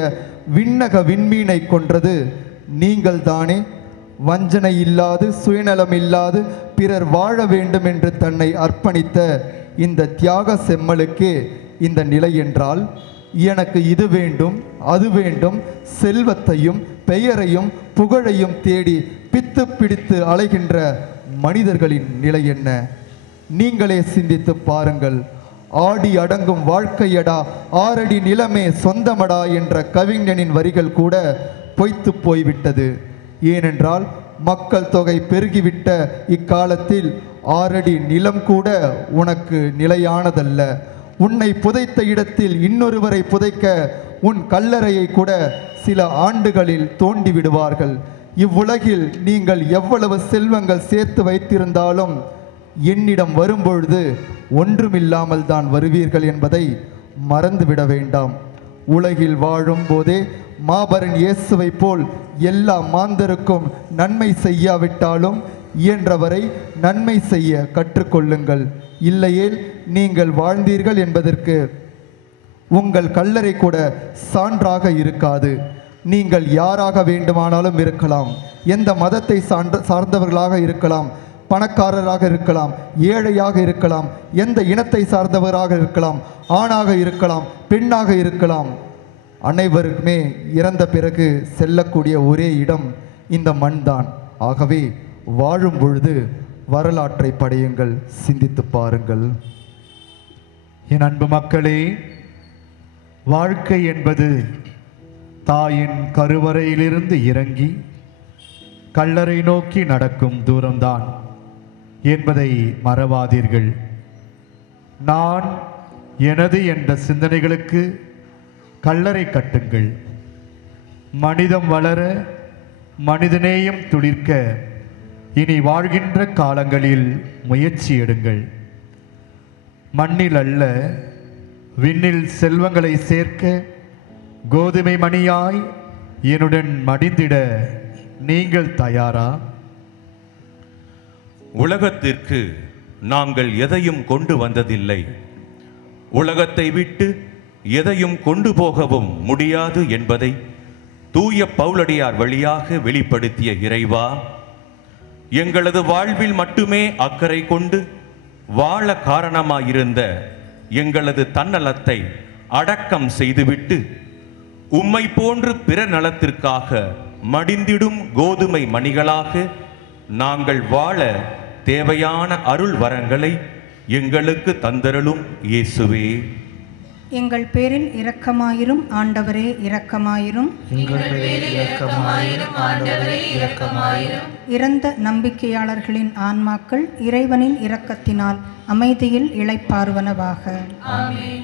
விண்ணக விண்மீனை கொன்றது நீங்கள் தானே? வஞ்சனை இல்லாது சுயநலம் இல்லாது பிறர் வாழ வேண்டும் என்று தன்னை அர்ப்பணித்த இந்த தியாக செம்மலுக்கே இந்த நிலை என்றால், எனக்கு இது வேண்டும் அது வேண்டும், செல்வத்தையும் பெயரையும் புகழையும் தேடி பித்து பிடித்து அலைகின்ற மனிதர்களின் நிலை என்ன? நீங்களே சிந்தித்து பாருங்கள். ஆடி அடங்கும் வாழ்க்கையடா, ஆறடி நிலமே சொந்தமடா என்ற கவிஞனின் வரிகள் கூட பொய்த்து போய்விட்டது. ஏனென்றால் மக்கள் தொகை பெருகிவிட்ட இக்காலத்தில் 6 அடி நிலம் கூட உனக்கு நிலையானதல்ல. உன்னை புதைத்த இடத்தில் இன்னொருவரை புதைக்க உன் கல்லறையை கூட சில ஆண்டுகளில் தோண்டி விடுவார்கள். இவ்வுலகில் நீங்கள் எவ்வளவு செல்வங்கள் சேர்த்து வைத்திருந்தாலும் என்னிடம் வரும்பொழுது ஒன்றுமில்லாமல் தான் வருவீர்கள் என்பதை மறந்துவிட வேண்டாம். உலகில் வாழும் போதே மாபரன் இயேசுவை போல் எல்லா மாந்தருக்கும் நன்மை செய்யாவிட்டாலும் இயன்றவரை நன்மை செய்ய கற்றுக்கொள்ளுங்கள். இல்லையேல் நீங்கள் வாழ்ந்தீர்கள் என்பதற்கு உங்கள் கல்லறை கூட சான்றாக இருக்காது. நீங்கள் யாராக வேண்டுமானாலும் இருக்கலாம், எந்த மதத்தை சார்ந்தவர்களாக இருக்கலாம், பணக்காரராக இருக்கலாம், ஏழையாக இருக்கலாம், எந்த இனத்தை சார்ந்தவராக இருக்கலாம், ஆணாக இருக்கலாம், பெண்ணாக இருக்கலாம். அனைவருக்குமே இறந்த பிறகு செல்லக்கூடிய ஒரே இடம் இந்த மண்தான். ஆகவே வாழும் பொழுது வரலாற்றை படையுங்கள், சிந்தித்து பாருங்கள். என் அன்பு மக்களே, வாழ்க்கை என்பது தாயின் கருவறையிலிருந்து இறங்கி கல்லறை நோக்கி நடக்கும் தூரம்தான் என்பதை மறவாதீர்கள். நான் எனது என்ற சிந்தனைகளுக்கு கல்லறை கட்டுங்கள். மனிதம் வளர, மனிதநேயம் துளிர்க்க இனி வாழ்கின்ற காலங்களில் முயற்சி எடுங்கள். மண்ணில் அல்ல விண்ணில் செல்வங்களை சேர்க்க கோதுமை மணியாய் என்னுடன் மடிந்திட நீங்கள் தயாரா? உலகத்திற்கு நாங்கள் எதையும் கொண்டு வந்ததில்லை, உலகத்தை விட்டு எதையும் கொண்டு போகவும் முடியாது என்பதை தூய பவுலடியார் வழியாக வெளிப்படுத்திய இறைவா, எங்களது வாழ்வில் மட்டுமே அக்கறை கொண்டு வாழ காரணமாயிருந்த எங்களது தன்னலத்தை அடக்கம் செய்துவிட்டு உம்மை போன்று பிற நலத்திற்காக மடிந்திடும் கோதுமை மணிகளாக நாங்கள் வாழ தேவையான அருள் வரங்களை எங்களுக்கு தந்தருளும் இயேசுவே. எங்கள் பேரில் இரக்கமாயிரும் ஆண்டவரே, இரக்கமாயிரும். எங்கள் பேரில் இரக்கமாயிரும் ஆண்டவரே, இரக்கமாயிரும். இறந்த நம்பிக்கையாளர்களின் ஆன்மாக்கள் இறைவனின் இரக்கத்தினால் அமைதியில் இளைப்பாறுவனவாக. ஆமென்.